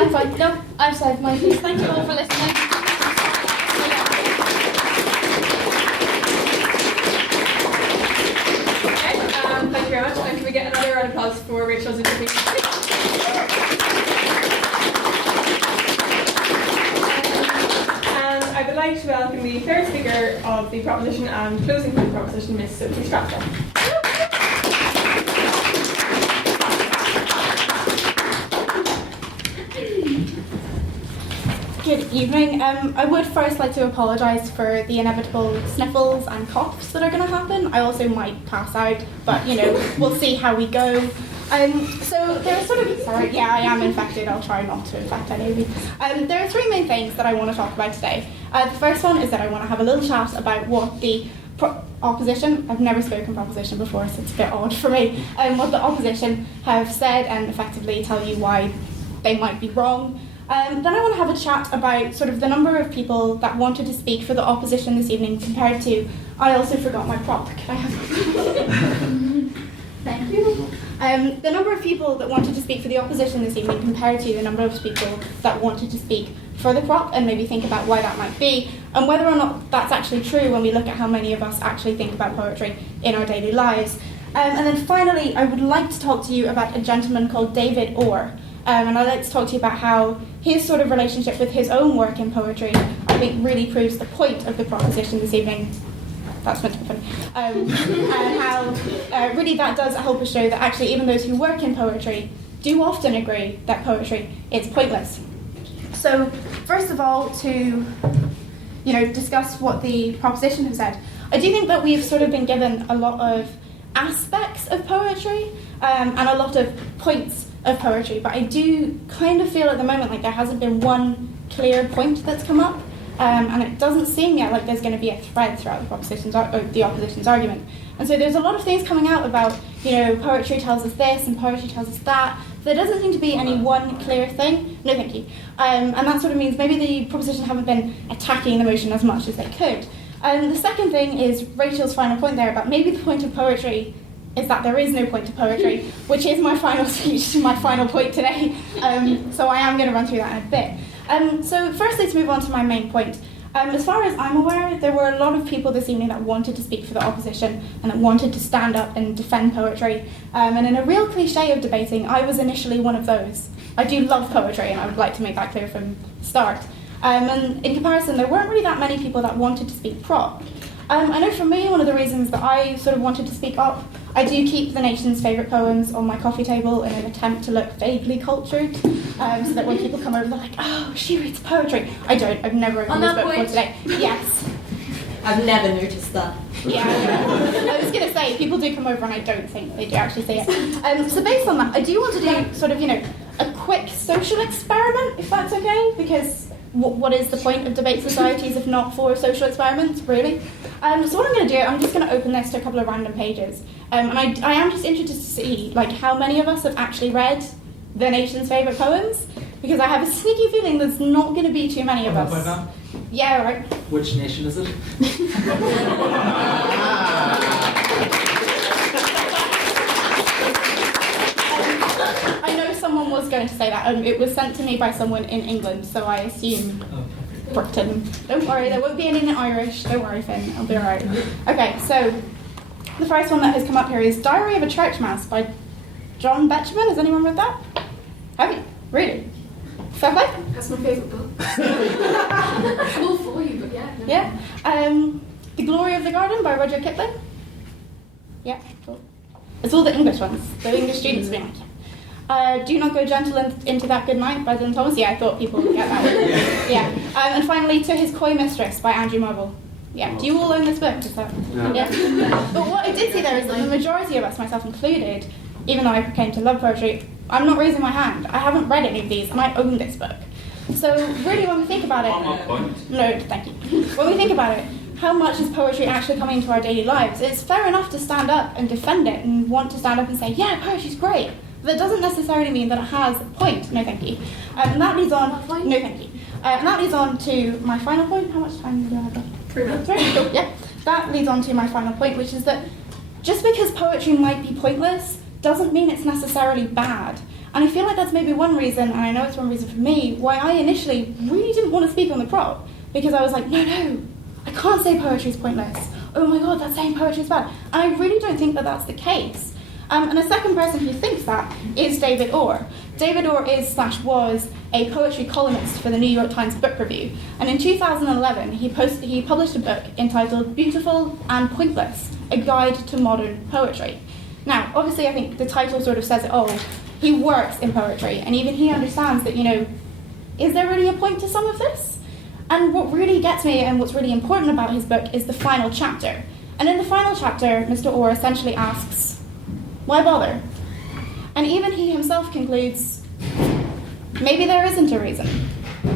fine. No, I've saved my piece. Thank you all for listening. Thank you very much. And can we get another round of applause for Rachel's interview? And I would like to welcome the third speaker of the proposition and closing for the proposition, Miss Sophie Stratton. Good evening. I would first like to apologise for the inevitable sniffles and coughs that are going to happen. I also might pass out, but we'll see how we go. So there are sorry, yeah, I am infected. I'll try not to infect any of you. There are three main things that I want to talk about today. The first one is that I want to have a little chat about what the opposition, I've never spoken proposition before, so it's a bit odd for me, what the opposition have said and effectively tell you why they might be wrong. Then I want to have a chat about sort of the number of people that wanted to speak for the opposition this evening compared to, I also forgot my prop, could I have Thank you. The number of people that wanted to speak for the opposition this evening compared to the number of people that wanted to speak for the prop, and maybe think about why that might be, and whether or not that's actually true when we look at how many of us actually think about poetry in our daily lives. And then finally, I would like to talk to you about a gentleman called David Orr. And I'd like to talk to you about how his sort of relationship with his own work in poetry, I think, really proves the point of the proposition this evening. That's meant to be funny. And how really that does help us show that actually even those who work in poetry do often agree that poetry is pointless. So first of all, to discuss what the proposition have said, I do think that we've sort of been given a lot of aspects of poetry and a lot of points of poetry, but I do kind of feel at the moment like there hasn't been one clear point that's come up. And it doesn't seem yet like there's going to be a thread throughout the opposition's argument. And so there's a lot of things coming out about, poetry tells us this and poetry tells us that. There doesn't seem to be any one clear thing. No, thank you. And that sort of means maybe the proposition haven't been attacking the motion as much as they could. The second thing is Rachel's final point there about maybe the point of poetry is that there is no point to poetry, which is my final speech, my final point today. So I am going to run through that in a bit. So firstly, to move on to my main point, as far as I'm aware, there were a lot of people this evening that wanted to speak for the opposition and that wanted to stand up and defend poetry. And in a real cliche of debating, I was initially one of those. I do love poetry, and I would like to make that clear from the start. And in comparison, there weren't really that many people that wanted to speak prop. I know for me, one of the reasons that I sort of wanted to speak up, I do keep the nation's favourite poems on my coffee table in an attempt to look vaguely cultured, so that when people come over, they're like, oh, she reads poetry. I don't. I've never opened this book before today. Yes. I've never noticed that. Yeah, I was going to say, people do come over and I don't think they do actually say it. So based on that, I do want to do sort of, a quick social experiment, if that's okay, because what is the point of debate societies if not for social experiments, really? So what I'm going to do, I'm just going to open this to a couple of random pages. And I am just interested to see how many of us have actually read the nation's favourite poems, because I have a sneaky feeling there's not going to be too many of us. Yeah, right. Which nation is it? I know someone was going to say that. It was sent to me by someone in England, so I assume Britain. Don't worry, there won't be any in Irish. Don't worry, Finn. I'll be alright. Okay, so the first one that has come up here is Diary of a Church Mouse by John Betjeman. Has anyone read that? Have you? Really? Fair play? That's my favourite book. I'm all for you, but yeah. No. Yeah. The Glory of the Garden by Rudyard Kipling. Yeah, cool. It's all the English ones. The English students have been like, yeah. Do Not Go Gentle into That Good Night by Dylan Thomas. Yeah, I thought people would get that one. Yeah. And finally, To His Coy Mistress by Andrew Marvell. Yeah. Do you all own this book? Is that, yeah. But what I did see there is that the majority of us, myself included, even though I proclaim to love poetry, I'm not raising my hand. I haven't read any of these, and I own this book. So really, when we think about it, no, thank you. When we think about it, how much is poetry actually coming into our daily lives? It's fair enough to stand up and defend it and want to stand up and say, yeah, poetry's great. But that doesn't necessarily mean that it has a point. No, thank you. And that leads on. No, thank you. And that leads on to my final point. How much time do I have left? 3 minutes. Cool. Yeah. That leads on to my final point, which is that just because poetry might be pointless doesn't mean it's necessarily bad. And I feel like that's maybe one reason, and I know it's one reason for me, why I initially really didn't want to speak on the prop. Because I was like, no, I can't say poetry is pointless. Oh my god, that's saying poetry is bad. And I really don't think that that's the case. And a second person who thinks that is David Orr. David Orr was a poetry columnist for the New York Times Book Review. And in 2011, he published a book entitled Beautiful and Pointless, A Guide to Modern Poetry. Now, obviously, I think the title sort of says it all. He works in poetry, and even he understands that, is there really a point to some of this? And what really gets me, and what's really important about his book, is the final chapter. And in the final chapter, Mr. Orr essentially asks, why bother? And even he himself concludes, maybe there isn't a reason.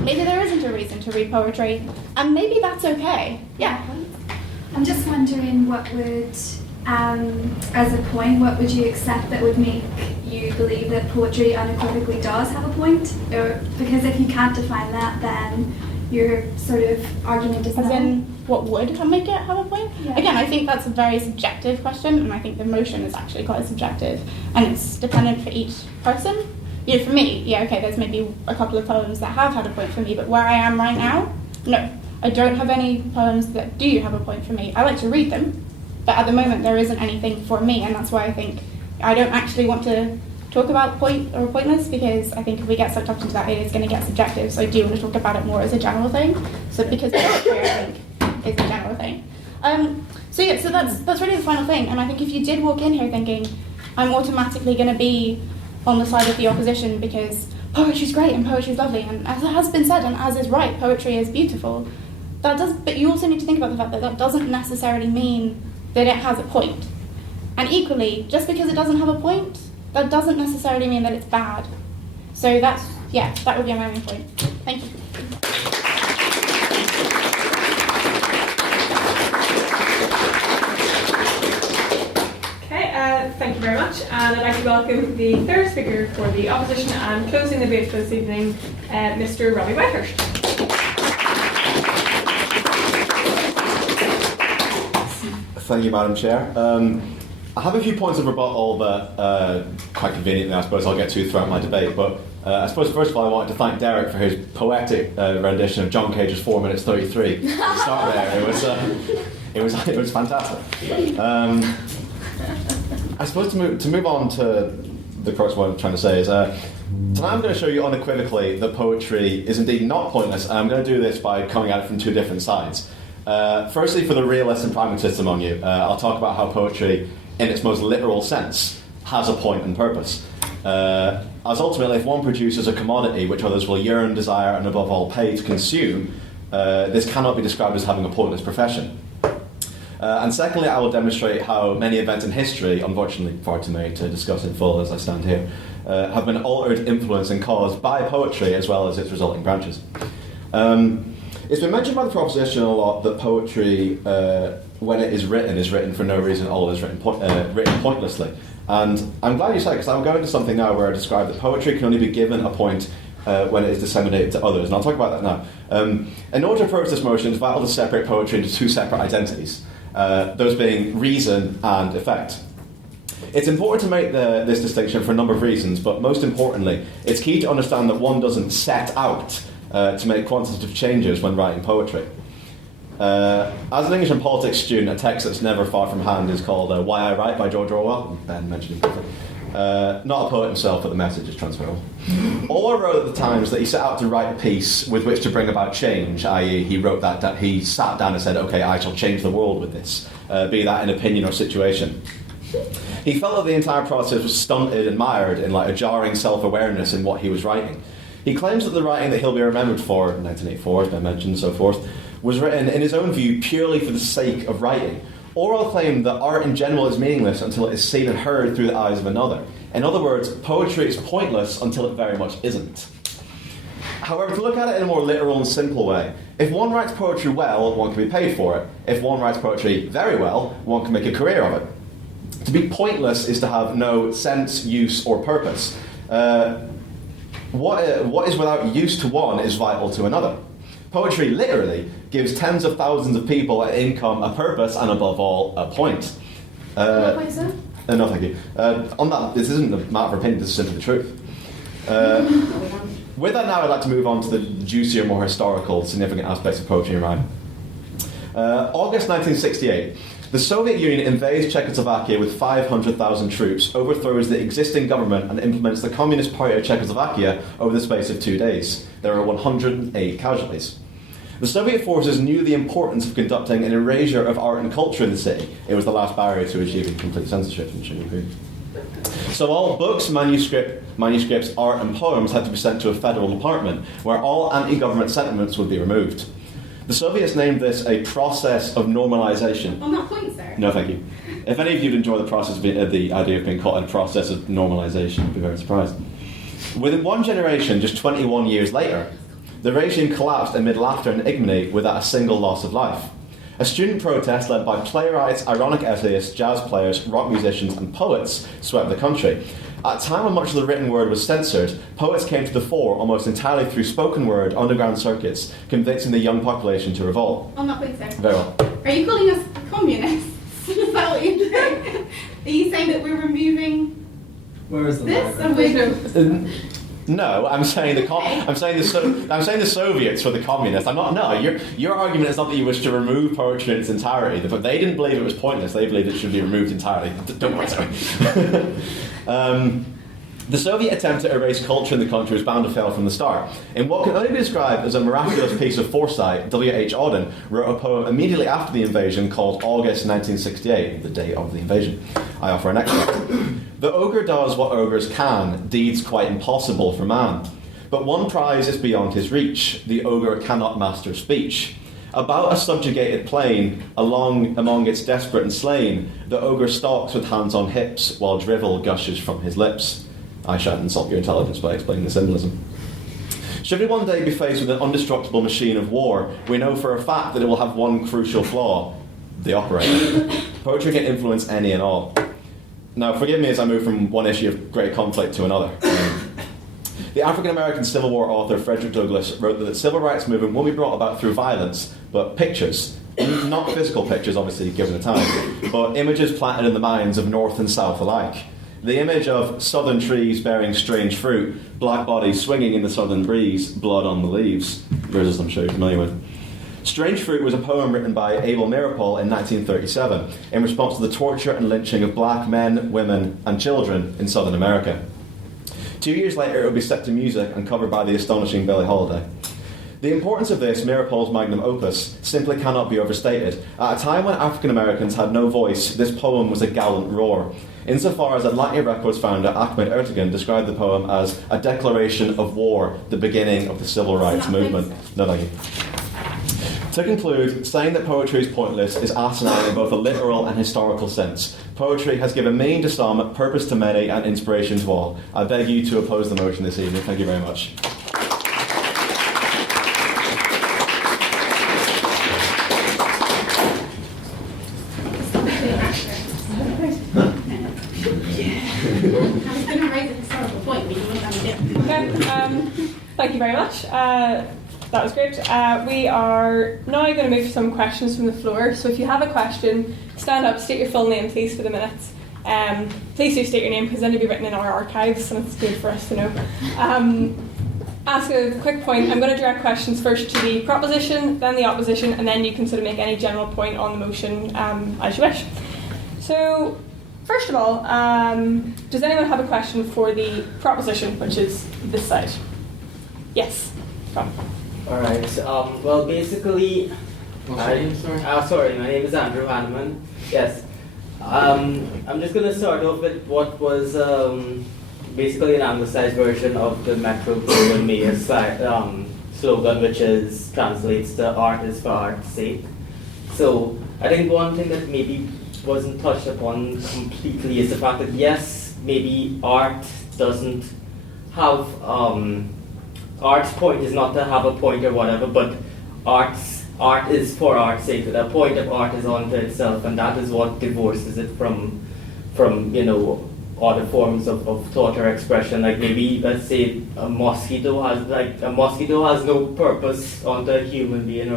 Maybe there isn't a reason to read poetry, and maybe that's okay. Yeah. I'm just wondering what would, as a point, what would you accept that would make you believe that poetry unequivocally does have a point? Or, because if you can't define that, then your sort of argument is As null. in, what would make it have a point? Yeah. Again, I think that's a very subjective question, and I think the motion is actually quite subjective, and it's dependent for each person. You know, for me, yeah, okay, there's maybe a couple of poems that have had a point for me, but where I am right now, no. I don't have any poems that do have a point for me. I like to read them, but at the moment there isn't anything for me, and that's why I think I don't actually want to talk about point or pointless, because I think if we get sucked up into that, it is going to get subjective. So I do want to talk about it more as a general thing. So because poetry, I think, is a general thing. So that's really the final thing. And I think if you did walk in here thinking, I'm automatically going to be on the side of the opposition because poetry's great and poetry's lovely, and as it has been said, and as is right, poetry is beautiful. But you also need to think about the fact that that doesn't necessarily mean that it has a point. And equally, just because it doesn't have a point, that doesn't necessarily mean that it's bad. So that would be my main point. Thank you. Okay, thank you very much. And I'd like to welcome the third speaker for the opposition and closing the debate for this evening, Mr. Robbie Whitehurst. Thank you, Madam Chair. I have a few points of rebuttal that, quite conveniently, I suppose I'll get to throughout my debate. But I suppose, first of all, I wanted to thank Derek for his poetic rendition of John Cage's 4 minutes 33. To start there, it was fantastic. I suppose to move on to the crux of what I'm trying to say is, tonight I'm going to show you unequivocally that poetry is indeed not pointless, and I'm going to do this by coming at it from two different sides. Firstly, for the realists and pragmatists among you, I'll talk about how poetry, in its most literal sense, has a point and purpose. As ultimately, if one produces a commodity which others will yearn, desire, and above all pay to consume, this cannot be described as having a pointless profession. And secondly, I will demonstrate how many events in history, unfortunately far too many to discuss in full as I stand here, have been altered, influenced, and caused by poetry as well as its resulting branches. It's been mentioned by the proposition a lot that poetry, when it is written for no reason at all, is written pointlessly. And I'm glad you said it, because I'm going to something now where I describe that poetry can only be given a point when it is disseminated to others, and I'll talk about that now. In order to approach this motion, it's vital to separate poetry into two separate identities, those being reason and effect. It's important to make this distinction for a number of reasons, but most importantly, it's key to understand that one doesn't set out to make quantitative changes when writing poetry. As an English and politics student, a text that's never far from hand is called Why I Write by George Orwell. Ben mentioned it before. Not a poet himself, but the message is transferable. Orwell wrote at the time that he set out to write a piece with which to bring about change, i.e. he wrote that he sat down and said, okay, I shall change the world with this, be that an opinion or situation. He felt that the entire process was stunted and mired in like a jarring self-awareness in what he was writing. He claims that the writing that he'll be remembered for, 1984, as Ben mentioned, and so forth, was written, in his own view, purely for the sake of writing. Orwell claimed that art in general is meaningless until it is seen and heard through the eyes of another. In other words, poetry is pointless until it very much isn't. However, to look at it in a more literal and simple way, if one writes poetry well, one can be paid for it. If one writes poetry very well, one can make a career of it. To be pointless is to have no sense, use, or purpose. What is without use to one is vital to another. Poetry literally gives tens of thousands of people an income, a purpose, and above all, a point. No, thank you. On that, this isn't a matter of opinion, this is simply the truth. With that now, I'd like to move on to the juicier, more historical, significant aspects of poetry and rhyme. August 1968. The Soviet Union invades Czechoslovakia with 500,000 troops, overthrows the existing government, and implements the Communist Party of Czechoslovakia over the space of 2 days. There were 108 casualties. The Soviet forces knew the importance of conducting an erasure of art and culture in the city. It was the last barrier to achieving complete censorship, I'm sure you agree. So all books, manuscripts, art and poems had to be sent to a federal department, where all anti-government sentiments would be removed. The Soviets named this a process of normalization. On that point, sir. No, thank you. If any of you'd enjoy the process, the idea of being caught in a process of normalisation, I'd be very surprised. Within one generation, just 21 years later, the regime collapsed amid laughter and ignominy without a single loss of life. A student protest led by playwrights, ironic essayists, jazz players, rock musicians and poets swept the country. At a time when much of the written word was censored, poets came to the fore almost entirely through spoken word underground circuits, convincing the young population to revolt. I'm not being serious. Very well. Are you calling us communists? Is that what you're doing? Are you saying that we're removing Where is the this? library? And we're No, I'm saying the Soviets were the communists. I'm not. No, your argument is not that you wish to remove poetry in its entirety, but they didn't believe it was pointless. They believed it should be removed entirely. Don't worry, sorry. The Soviet attempt to erase culture in the country was bound to fail from the start. In what can only be described as a miraculous piece of foresight, W.H. Auden wrote a poem immediately after the invasion called August 1968, the day of the invasion. I offer an extract. The ogre does what ogres can, deeds quite impossible for man. But one prize is beyond his reach, the ogre cannot master speech. About a subjugated plain, among its desperate and slain, the ogre stalks with hands on hips, while drivel gushes from his lips. I shan't insult your intelligence by explaining the symbolism. Should we one day be faced with an indestructible machine of war, we know for a fact that it will have one crucial flaw: the operator. Poetry can influence any and all. Now, forgive me as I move from one issue of great conflict to another. The African-American Civil War author Frederick Douglass wrote that the civil rights movement won't be brought about through violence, but pictures. Not physical pictures, obviously, given the time, but images planted in the minds of North and South alike. The image of southern trees bearing strange fruit, black bodies swinging in the southern breeze, blood on the leaves, verses I'm sure you're familiar with. Strange Fruit was a poem written by Abel Meeropol in 1937 in response to the torture and lynching of black men, women and children in southern America. 2 years later it would be set to music and covered by the astonishing Billie Holiday. The importance of this, Meeropol's magnum opus, simply cannot be overstated. At a time when African Americans had no voice, this poem was a gallant roar. Insofar as Atlantic Records founder Ahmed Ertegun described the poem as a declaration of war, the beginning of the civil rights movement. No, thank you. To conclude, saying that poetry is pointless is asinine in both a literal and historical sense. Poetry has given meaning to some, purpose to many, and inspiration to all. I beg you to oppose the motion this evening. Thank you very much. Thank you very much. That was great. We are now going to move to some questions from the floor. So if you have a question, stand up, state your full name, please, for the minutes. Please do state your name because then it'll be written in our archives and it's good for us to know. Ask a quick point. I'm going to direct questions first to the proposition, then the opposition, and then you can sort of make any general point on the motion as you wish. So, first of all, does anyone have a question for the proposition, which is this side? Yes. Come. Alright, well basically, my name is Andrew Hanneman. Yes. I'm just going to start off with what was basically an anglicized version of the Metro Golden Mayor slogan, which translates to art is for art's sake. So I think one thing that maybe wasn't touched upon completely is the fact that yes, maybe art doesn't have art's point is not to have a point or whatever, but art is for art's sake. The point of art is unto itself, and that is what divorces it from other forms of thought or expression. Like maybe let's say a mosquito has no purpose unto a human being,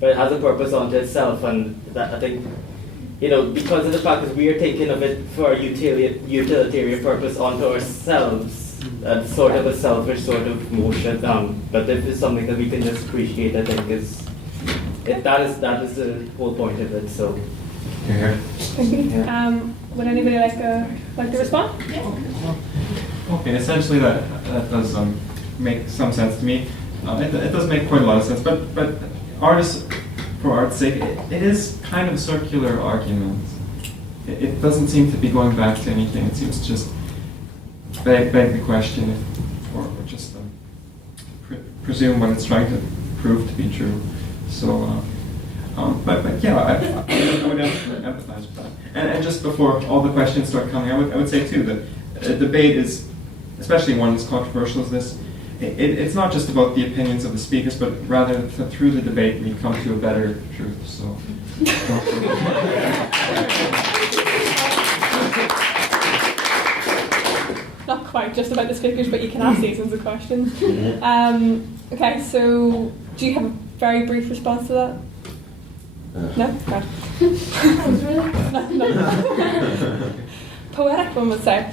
but it has a purpose unto itself, and that I think because of the fact that we are thinking of it for a utilitarian purpose unto ourselves. That's sort of a selfish sort of motion, but if it's something that we can just appreciate, I think that is the whole point of it. So, thank you. Would anybody like to respond? Yeah. Okay, essentially that does make some sense to me. It does make quite a lot of sense, but artists for art's sake, it is kind of a circular argument. It doesn't seem to be going back to anything. It seems to just beg the question, or just presume what it's trying to prove to be true. So But yeah, I would empathize with that. And just before all the questions start coming, I would say too that a debate is, especially one as controversial as this, it's not just about the opinions of the speakers, but rather that through the debate we come to a better truth. So. Not quite just about the speakers, but you can ask these of questions. Okay, so do you have a very brief response to that? No? Okay. That was really No. Poetic, one would say.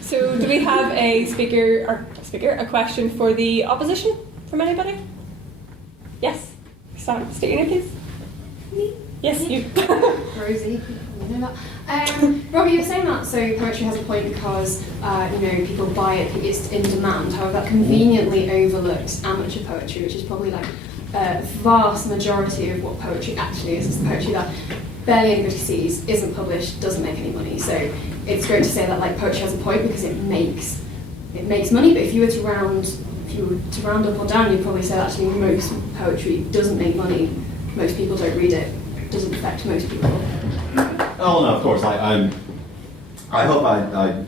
So do we have a question for the opposition from anybody? Yes? State your name, please. Me? Yes, you. Rosie. Robbie, you were saying that so poetry has a point because people buy it, it's in demand. However, that conveniently overlooks amateur poetry, which is probably like a vast majority of what poetry actually is. It's the poetry that barely anybody sees, isn't published, doesn't make any money. So it's great to say that like poetry has a point because it makes money. But if you were to round up or down, you'd probably say that actually most poetry doesn't make money. Most people don't read it. It doesn't affect most people. Oh no, of course. I hope I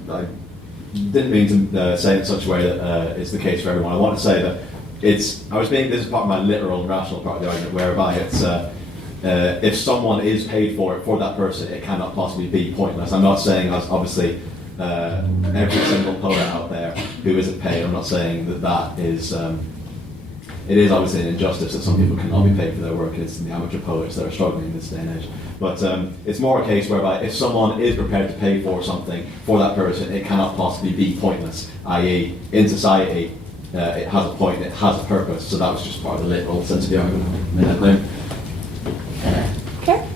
didn't mean to say it in such a way that it's the case for everyone. I want to say that this is part of my literal and rational part of the argument, whereby it's if someone is paid for it for that person, it cannot possibly be pointless. I'm not saying obviously every single poet out there who isn't paid. I'm not saying that is. It is obviously an injustice that some people cannot be paid for their work. It's the amateur poets that are struggling in this day and age. But it's more a case whereby if someone is prepared to pay for something for that person, it cannot possibly be pointless, i.e. in society it has a point, it has a purpose. So that was just part of the literal sense of the argument. Okay.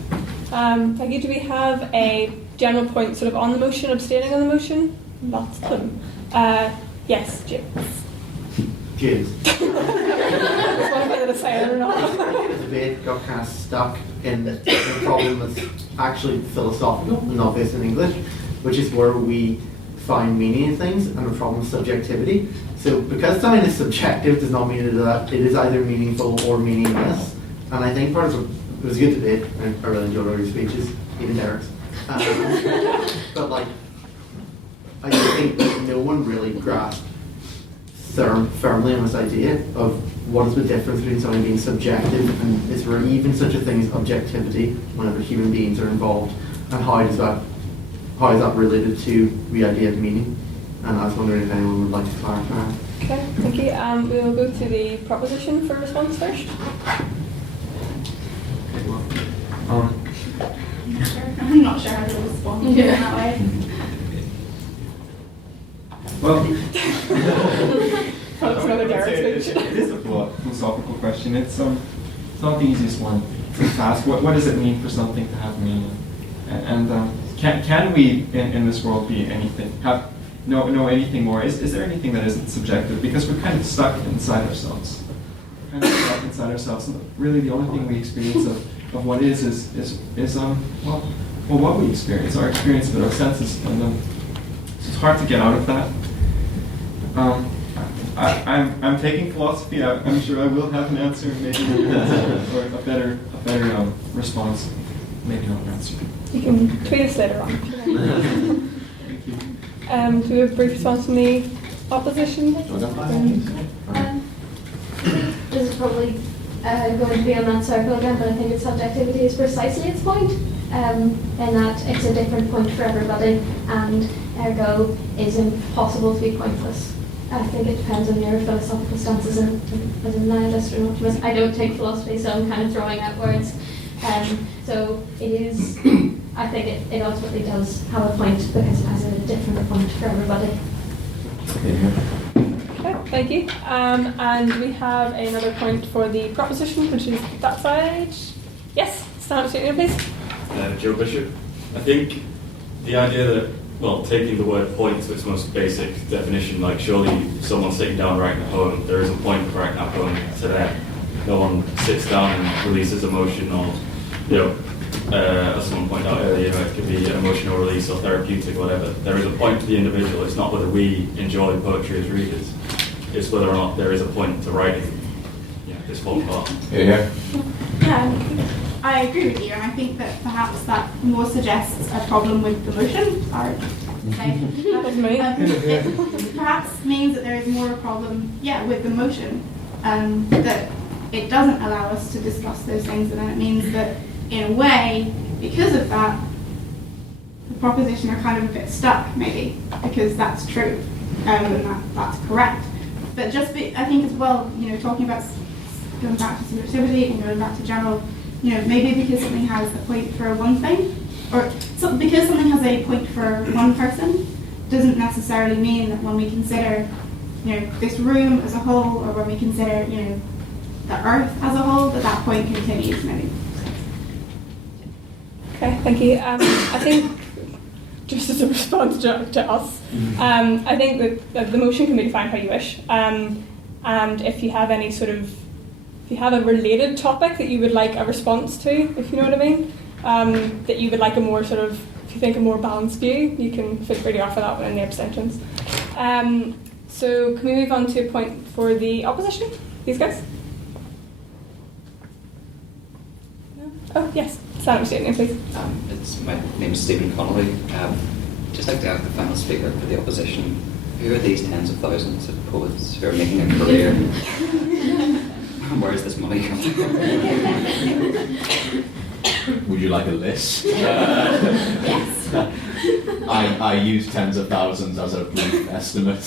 Thank you. Do we have a general point sort of on the motion, abstaining on the motion? Lots of them. Yes, James. James. Whether to say it or not. The debate got kind of stuck in the problem that's actually philosophical and not based in English, which is where we find meaning in things, and the problem of subjectivity. So because something is subjective does not mean that it is either meaningful or meaningless. And I think part of it was a good debate, and I really enjoyed all your speeches, even Derek's. But like, I think that no one really grasped firmly on this idea of what is the difference between something being subjective and is there even such a thing as objectivity whenever human beings are involved, and how is that related to the idea of meaning? And I was wondering if anyone would like to clarify. Okay, thank you. We will go to the proposition for response first. I'm not sure how to respond in that way. Well, it is a philosophical question. It's not the easiest one to ask. What does it mean for something to have meaning? And can we in this world be anything? Know anything more? Is there anything that isn't subjective? Because we're kind of stuck inside ourselves. And really the only thing we experience of what is what we experience, our experience of it, our senses, and so it's hard to get out of that. I'm taking philosophy. I'm sure I will have an answer, maybe, or a better response. Maybe not an answer. You can tweet us later on. Thank you. Do we have a brief response from the opposition? This is probably going to be on that circle again, but I think its subjectivity is precisely its point, in that it's a different point for everybody, and ergo is impossible to be pointless. I think it depends on your philosophical stances as a nihilist or an optimist. I don't take philosophy, so I'm kind of throwing out words. So it is, I think it ultimately does have a point because it has a different point for everybody. Okay, thank you. And we have another point for the proposition, which is that side. Yes, stand up, state your name, please. Joe Bishop. I think the idea that, well, taking the word point to its most basic definition, like surely someone sitting down writing a poem, there is a point of writing that poem to them. No one sits down and releases emotion, or, as someone pointed out earlier, it could be an emotional release or therapeutic, whatever. There is a point to the individual. It's not whether we enjoy poetry as readers. It's whether or not there is a point to writing. Yeah. this whole part. Yeah. Yeah, I agree with you, and I think that perhaps that more suggests a problem with the motion. Sorry. It perhaps means that there is more a problem, with the motion, that it doesn't allow us to discuss those things, and then it means that, in a way, because of that, the proposition are kind of a bit stuck, maybe, because that's true, and that's correct. But I think as well, talking about going back to subjectivity and going back to general, maybe because something has a point for one thing, or because something has a point for one person, doesn't necessarily mean that when we consider, this room as a whole, or when we consider, the earth as a whole, that point continues, maybe. Okay, thank you. I think, just as a response to us, I think that the motion can be defined how you wish. And if you have any if you have a related topic that you would like a response to, if you know what I mean, that you would like a more if you think a more balanced view, you can feel free to offer that one in the abstentions. So can we move on to a point for the opposition? These guys? No? Oh, yes. Stand up and state your name, please. My name is Stephen Connolly. Just like to ask the final speaker for the opposition, who are these tens of thousands of poets who are making a career? Where is this money coming from? Would you like a list? Yes. I use tens of thousands as a brief estimate.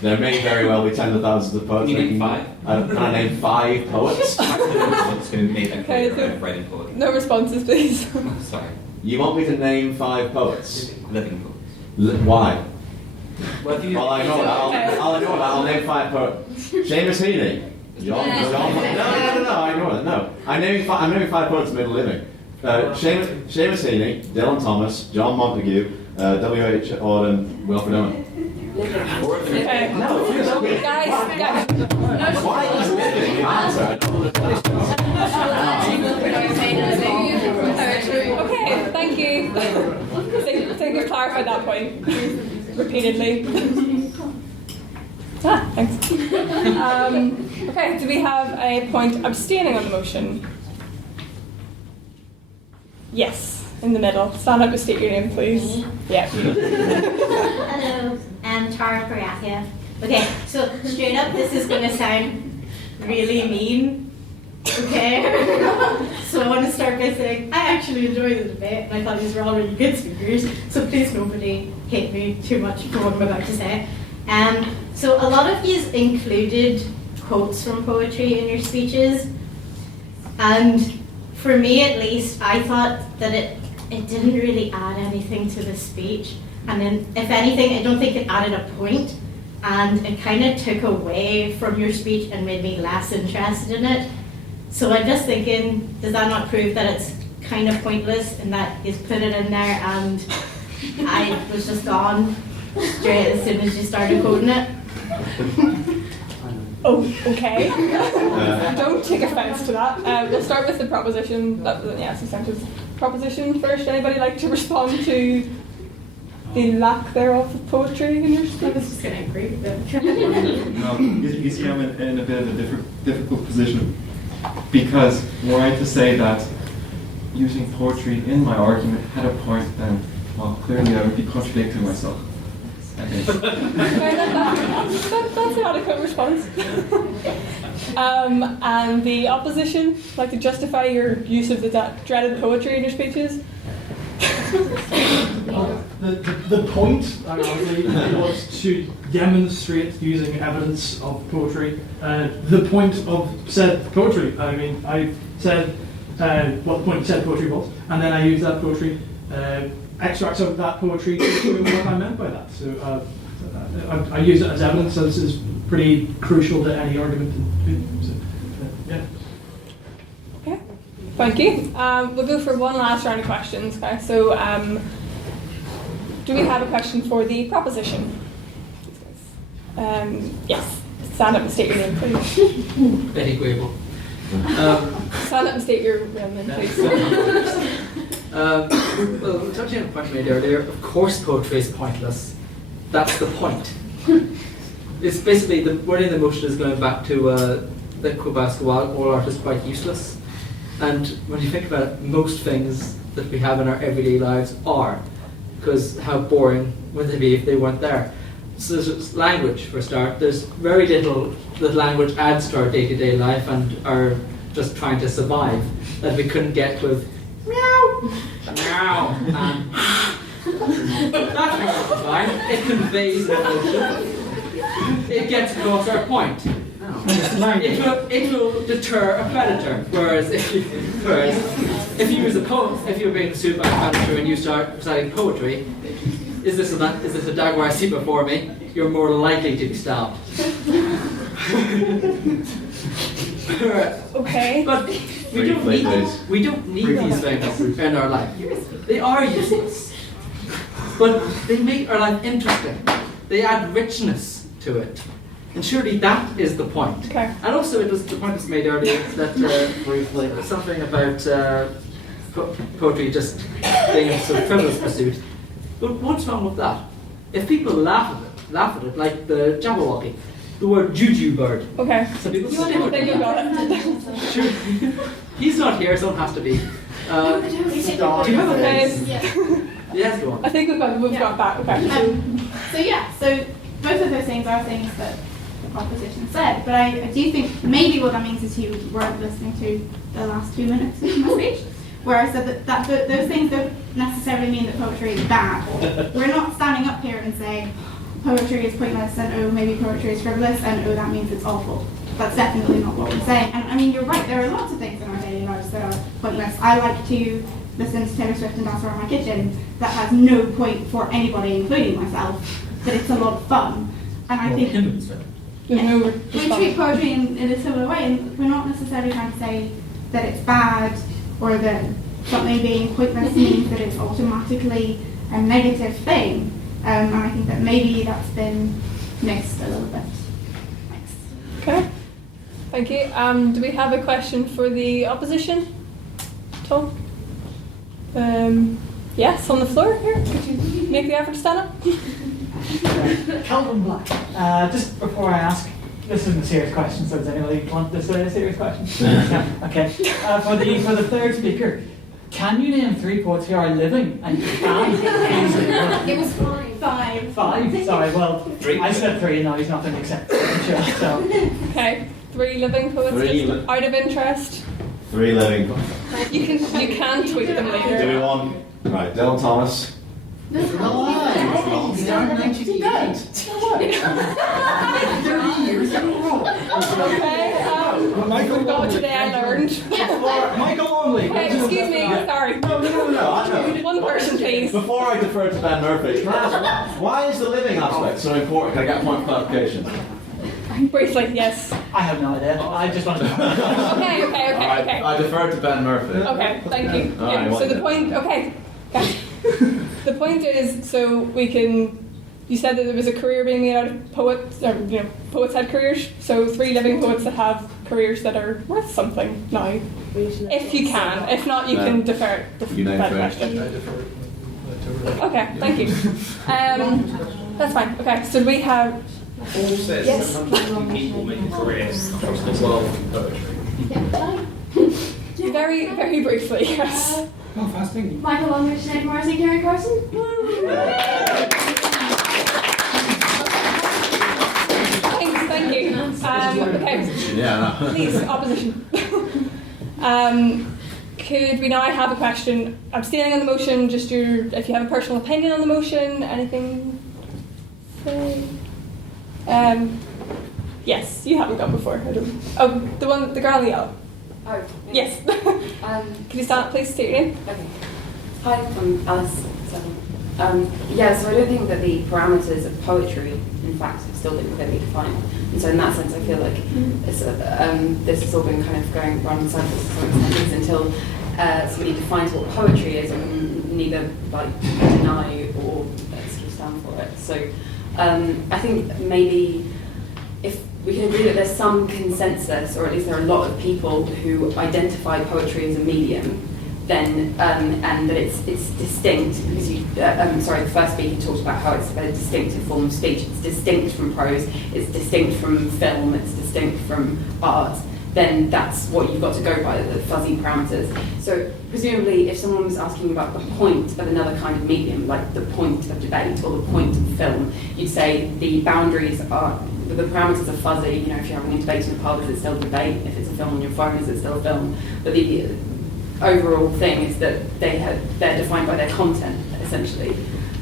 There may very well be tens of thousands of poets. Can you name 5? Can I name 5 poets? What's going to make a Okay, career of writing poetry? No responses, please. Sorry. You want me to name 5 poets? Living poets. Why? Well, I know that. I'll name 5 poets. Seamus Heaney. John. No. I know that. No. I'm naming 5 poets who made a living. Seamus Heaney, Dylan Thomas, John Montague, W.H. Auden, Wilfred Owen. Okay. No, guys. Why is living the answer? Okay, thank you. I think we've clarified that point repeatedly. Thanks. Okay, do we have a point abstaining on the motion? Yes, in the middle. Stand up and state your name, please. Yeah. Hello, I'm Tara Parathia. Okay, so straight up, this is going to sound really mean. Okay? So I want to start by saying, I actually enjoyed the debate, and I thought these were all really good speakers, so please nobody hate me too much for what I'm about to say. So a lot of these included quotes from poetry in your speeches, and for me at least, I thought that it didn't really add anything to the speech, and then if anything, I don't think it added a point, and it kind of took away from your speech and made me less interested in it. So I'm just thinking, does that not prove that it's kind of pointless and that he's put it in there and I was just gone straight as soon as you started quoting it? Oh, okay. Don't take offence to that. We'll start with the proposition. Proposition first. Anybody like to respond to the lack thereof of poetry in your speech? I was just going to agree with them. No, you see, I'm in a bit of a difficult position, because were I to say that using poetry in my argument had a point, then, well, clearly I would be contradicting myself. That's an adequate response. And the opposition, like to justify your use of the dreaded poetry in your speeches? The point, ironically, was to demonstrate using evidence of poetry. The point of said poetry, I mean, I said what the point of said poetry was, and then I used that poetry, extracts of that poetry to show what I meant by that. So I use it as evidence, so this is pretty crucial to any argument. So, yeah. Okay, thank you. We'll go for one last round of questions. Okay, so do we have a question for the proposition? Yes. Stand up and state your name, please. Betty Grable. Stand up and state your name, please. Well, touching on a point made earlier, of course poetry is pointless. That's the point. It's basically, the wording of the motion is going back to that quote basketball, all art is quite useless. And when you think about it, most things that we have in our everyday lives are, because how boring would they be if they weren't there? So there's language, for a start. There's very little that language adds to our day-to-day life and are just trying to survive that we couldn't get with meow, meow, and that's perfectly fine. It conveys an emotion. It gets across our point. It will deter a predator. Whereas if you as a poet, if you're being pursued by a predator and you start reciting poetry, is this a dagger I see before me? You're more likely to be stabbed. Okay. But we don't need these things in our life. They are useless. But they make our life interesting. They add richness to it. And surely that is the point. Okay. And also, the point was made earlier that briefly something about poetry just being a sort of frivolous pursuit. But what's wrong with that? If people laugh at it, like the Jabberwocky, the word juju bird. Okay. So people You want to think about it? Sure. He's not here, so it has to be. Do you have a face? Yes, go on. I think we've got that. Okay. So both of those things are things that the proposition said, but I do think maybe what that means is you weren't listening to the last 2 minutes of my speech, where I said that those things don't necessarily mean that poetry is bad. We're not standing up here and saying poetry is pointless and oh maybe poetry is frivolous and oh that means it's awful. That's definitely not what we're saying. And I mean you're right, there are lots of things in our daily lives that are pointless. I like to listen to Taylor Swift and dance around my kitchen. That has no point for anybody, including myself, but it's a lot of fun. And I think we treat poetry in a similar way, and we're not necessarily trying to say that it's bad or that something being pointless means that it's automatically a negative thing. And I think that maybe that's been mixed a little bit. Thanks. Okay. Thank you. Do we have a question for the opposition? Tom? Yes, on the floor here. Could you make the effort to stand up? Calvin Black. Just before I ask, this isn't a serious question, so does anybody want this a serious question? Yeah. Okay. For the third speaker, can you name 3 poets who are living and you can? It was 5. 5? Sorry, well, I said 3 and now he's not going to accept it. Sure, so. Okay. 3 living poets. Out of interest. 3 living. You can tweet them later. Do we want right? Dylan Thomas. He died in 1988. 30 years ago. Okay. Michael Got today I learned. Michael only. Okay, excuse me. Sorry. No. I know. One person, please. Before I defer to Ben Murphy, can I ask, why is the living aspect so important? Can I get a point of clarification? Briefly, yes. I have no idea. I just wanted to. Okay. I defer to Ben Murphy. Okay, thank you. All right, So the point. Okay. The point is, so we can. You said that there was a career being made out of poets, or poets had careers. So 3 living poets that have careers that are worth something now. If you can, if not, you can defer that question. Okay, thank you. That's fine. Okay, so we have. Paul says Yes. 150 people make a career across the world in poetry. Very, very briefly, yes. Oh, fasting. Michael Longridge, Nate Morrissey, Gary Carson. Thank you. Okay. Yeah. Please, opposition. Could we now have a question? Abstaining on the motion, just if you have a personal opinion on the motion, anything? Say? Yes, you haven't gone before. The girl in the yellow. Oh. Yes. Could you stand up, please? State your name. Okay. Hi, I'm Alice. So I don't think that the parameters of poetry, in fact, have still been clearly defined. And so in that sense, I feel like this has all been kind of going round in circles to some extent until somebody defines what poetry is and neither deny or stand for it. So I think maybe if we can agree that there's some consensus, or at least there are a lot of people who identify poetry as a medium, then and that it's distinct, because the first speaker talked about how it's a distinctive form of speech. It's distinct from prose, it's distinct from film, it's distinct from art, then that's what you've got to go by, the fuzzy parameters. So presumably if someone was asking about the point of another kind of medium, like the point of debate or the point of film, you'd say the boundaries are, the parameters are fuzzy. You know, if you're having a debate in a pub, is it still debate? If it's a film on your phone, is it still a film? But the overall thing is that they're defined by their content, essentially.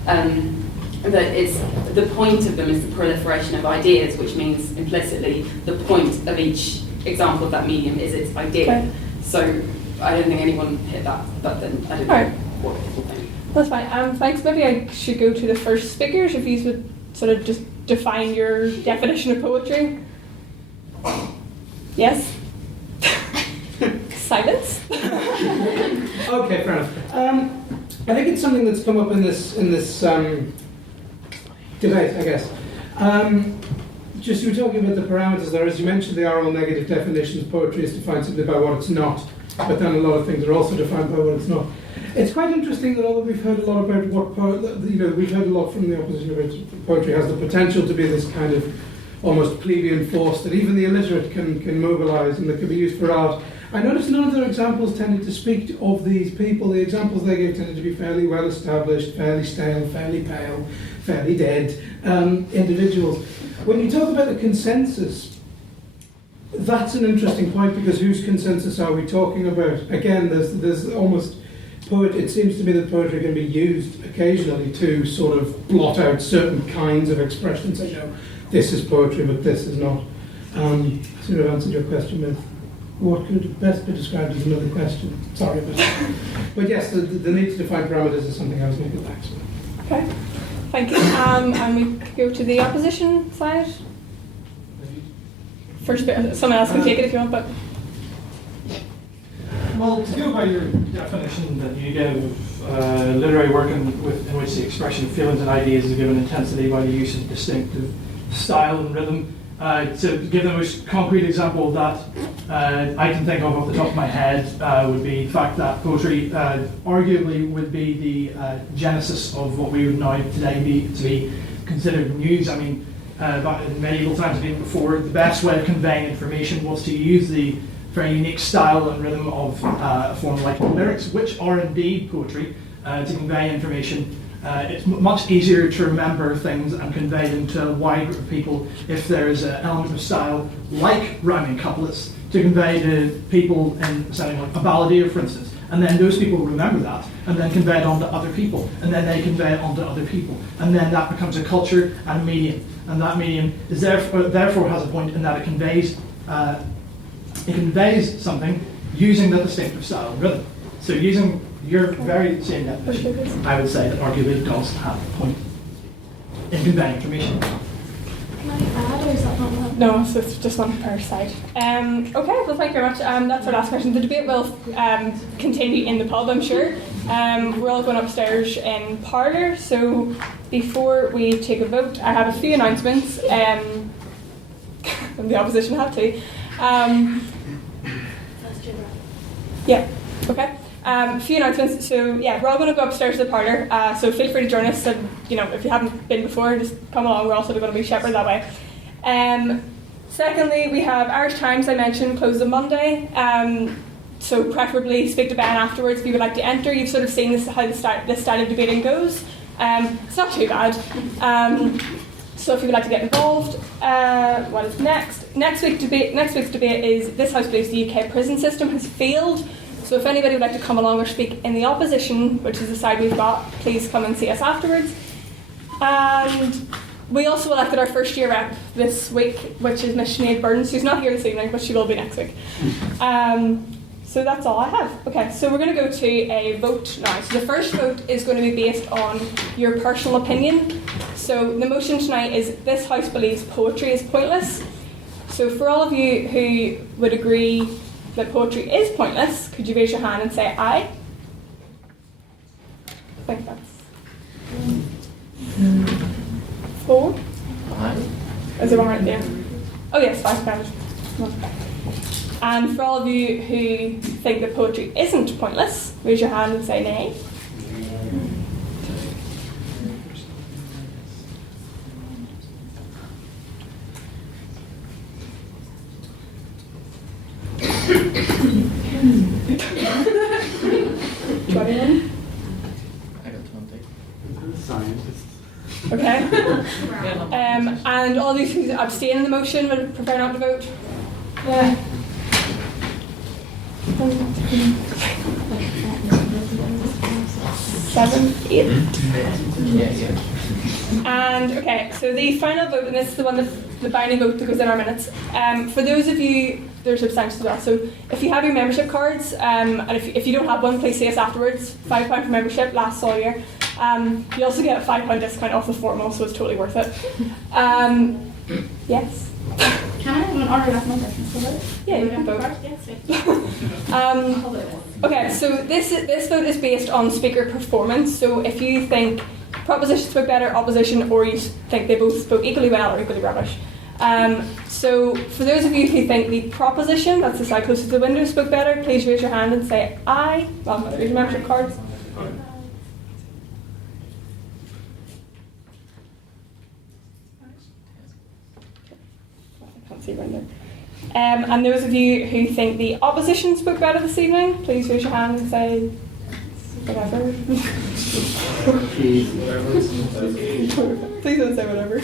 That it's the point of them is the proliferation of ideas, which means implicitly the point of each example of that medium is its idea. Okay. So I don't think anyone hit that, but then I don't know what people think. That's fine. Thanks. Maybe I should go to the first speakers if you would sort of just define your definition of poetry. Yes? Silence? Okay, fair enough. I think it's something that's come up in this debate, I guess. Just you were talking about the parameters there. As you mentioned, the oral negative definitions, poetry is defined simply by what it's not, but then a lot of things are also defined by what it's not. It's quite interesting that although we've heard a lot about what we've heard a lot from the opposition about poetry has the potential to be this kind of almost plebeian force that even the illiterate can mobilise and that can be used for art. I noticed none of their examples tended to speak of these people. The examples they gave tended to be fairly well established, fairly stale, fairly pale, fairly dead individuals. When you talk about the consensus, that's an interesting point because whose consensus are we talking about? Again, there's almost it seems to me that poetry can be used occasionally to sort of blot out certain kinds of expressions. I know this is poetry, but this is not. I sort of answered your question with what could best be described as another question. Sorry about that. But yes, the need to define parameters is something I was going to get back to. Okay, thank you. And we could go to the opposition side. First bit, someone else can take it if you want, but... Well, to go by your definition that you give, literary work in which the expression of feelings and ideas is given intensity by the use of distinctive style and rhythm. To give the most concrete example of that I can think of off the top of my head would be the fact that poetry arguably would be the genesis of what we would now today be considered news. I mean, in medieval times, even before, the best way of conveying information was to use the very unique style and rhythm of a form like lyrics, which are indeed poetry, to convey information. It's much easier to remember things and convey them to a wide group of people if there is an element of style, like rhyming couplets, to convey to people in something like a balladeer, for instance. And then those people remember that, and then convey it on to other people, and then they convey it on to other people. And then that becomes a culture and a medium. And that medium is therefore has a point in that it conveys something using the distinctive style and rhythm. So using your very same definition, I would say that arguably does have a point in conveying information. Can I add, or is that not one? No, so it's just one per side. Okay, well, thank you very much. That's our last question. The debate will continue in the pub, I'm sure. We're all going upstairs in parlour, so before we take a vote, I have a few announcements. The opposition have to. Yeah, okay. A few announcements. So yeah, we're all going to go upstairs to the parlour. So feel free to join us. And if you haven't been before, just come along. We're also going to be shepherded that way. Secondly, we have Irish Times. I mentioned closed on Monday. So preferably speak to Ben afterwards if you would like to enter. You've sort of seen how this style of debating goes. It's not too bad. So if you would like to get involved, what is next? Next week's debate is this House believes the UK prison system has failed. So if anybody would like to come along or speak in the opposition, which is the side we've got, please come and see us afterwards. And we also elected our first year rep this week, which is Miss Sinead Burns, who's not here this evening, but she will be next week. So that's all I have. Okay, so we're going to go to a vote now. So the first vote is going to be based on your personal opinion. So the motion tonight is this House believes poetry is pointless. So for all of you who would agree that poetry is pointless, could you raise your hand and say aye? I think that's 4. Aye. Is there one right there? Oh yes, 5 pounds. And for all of you who think that poetry isn't pointless, raise your hand and say nay. anyone? I got 20. Scientists. Okay. And all these who abstain in the motion would prefer not to vote? Yeah. 7, 8. And okay, so the final vote, and this is the one the binding vote that goes in our minutes. For those of you, there's substantial as well. So if you have your membership cards, and if you don't have one, please see us afterwards. £5 for membership, lasts all year. You also get a £5 discount off the formal, so it's totally worth it. Yes. Can I have an honorary member? Yeah, you can vote. Okay, so this vote is based on speaker performance. So if you think proposition spoke better, opposition, or you think they both spoke equally well or equally rubbish. So for those of you who think the proposition, that's the side closest to the window, spoke better, please raise your hand and say aye. Well, raise your membership cards. I can't see around there. And those of you who think the opposition spoke better this evening, please raise your hand and say whatever. Please don't say whatever.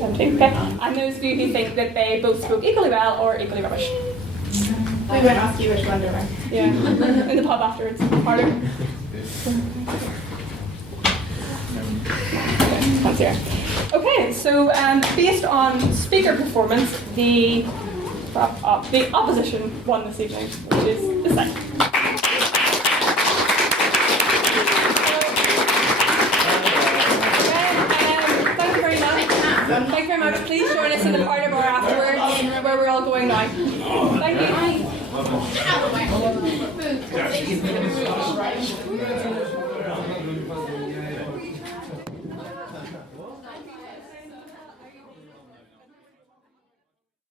Okay. And those of you who think that they both spoke equally well or equally rubbish. We won't ask you which one, do we? Yeah, in the pub afterwards. Harder. That's here. Okay, so based on speaker performance, the opposition won this evening, which is the second. Thank you very much. Thank you very much. Please join us in the parlour bar afterwards, where we're all going now. Thank you.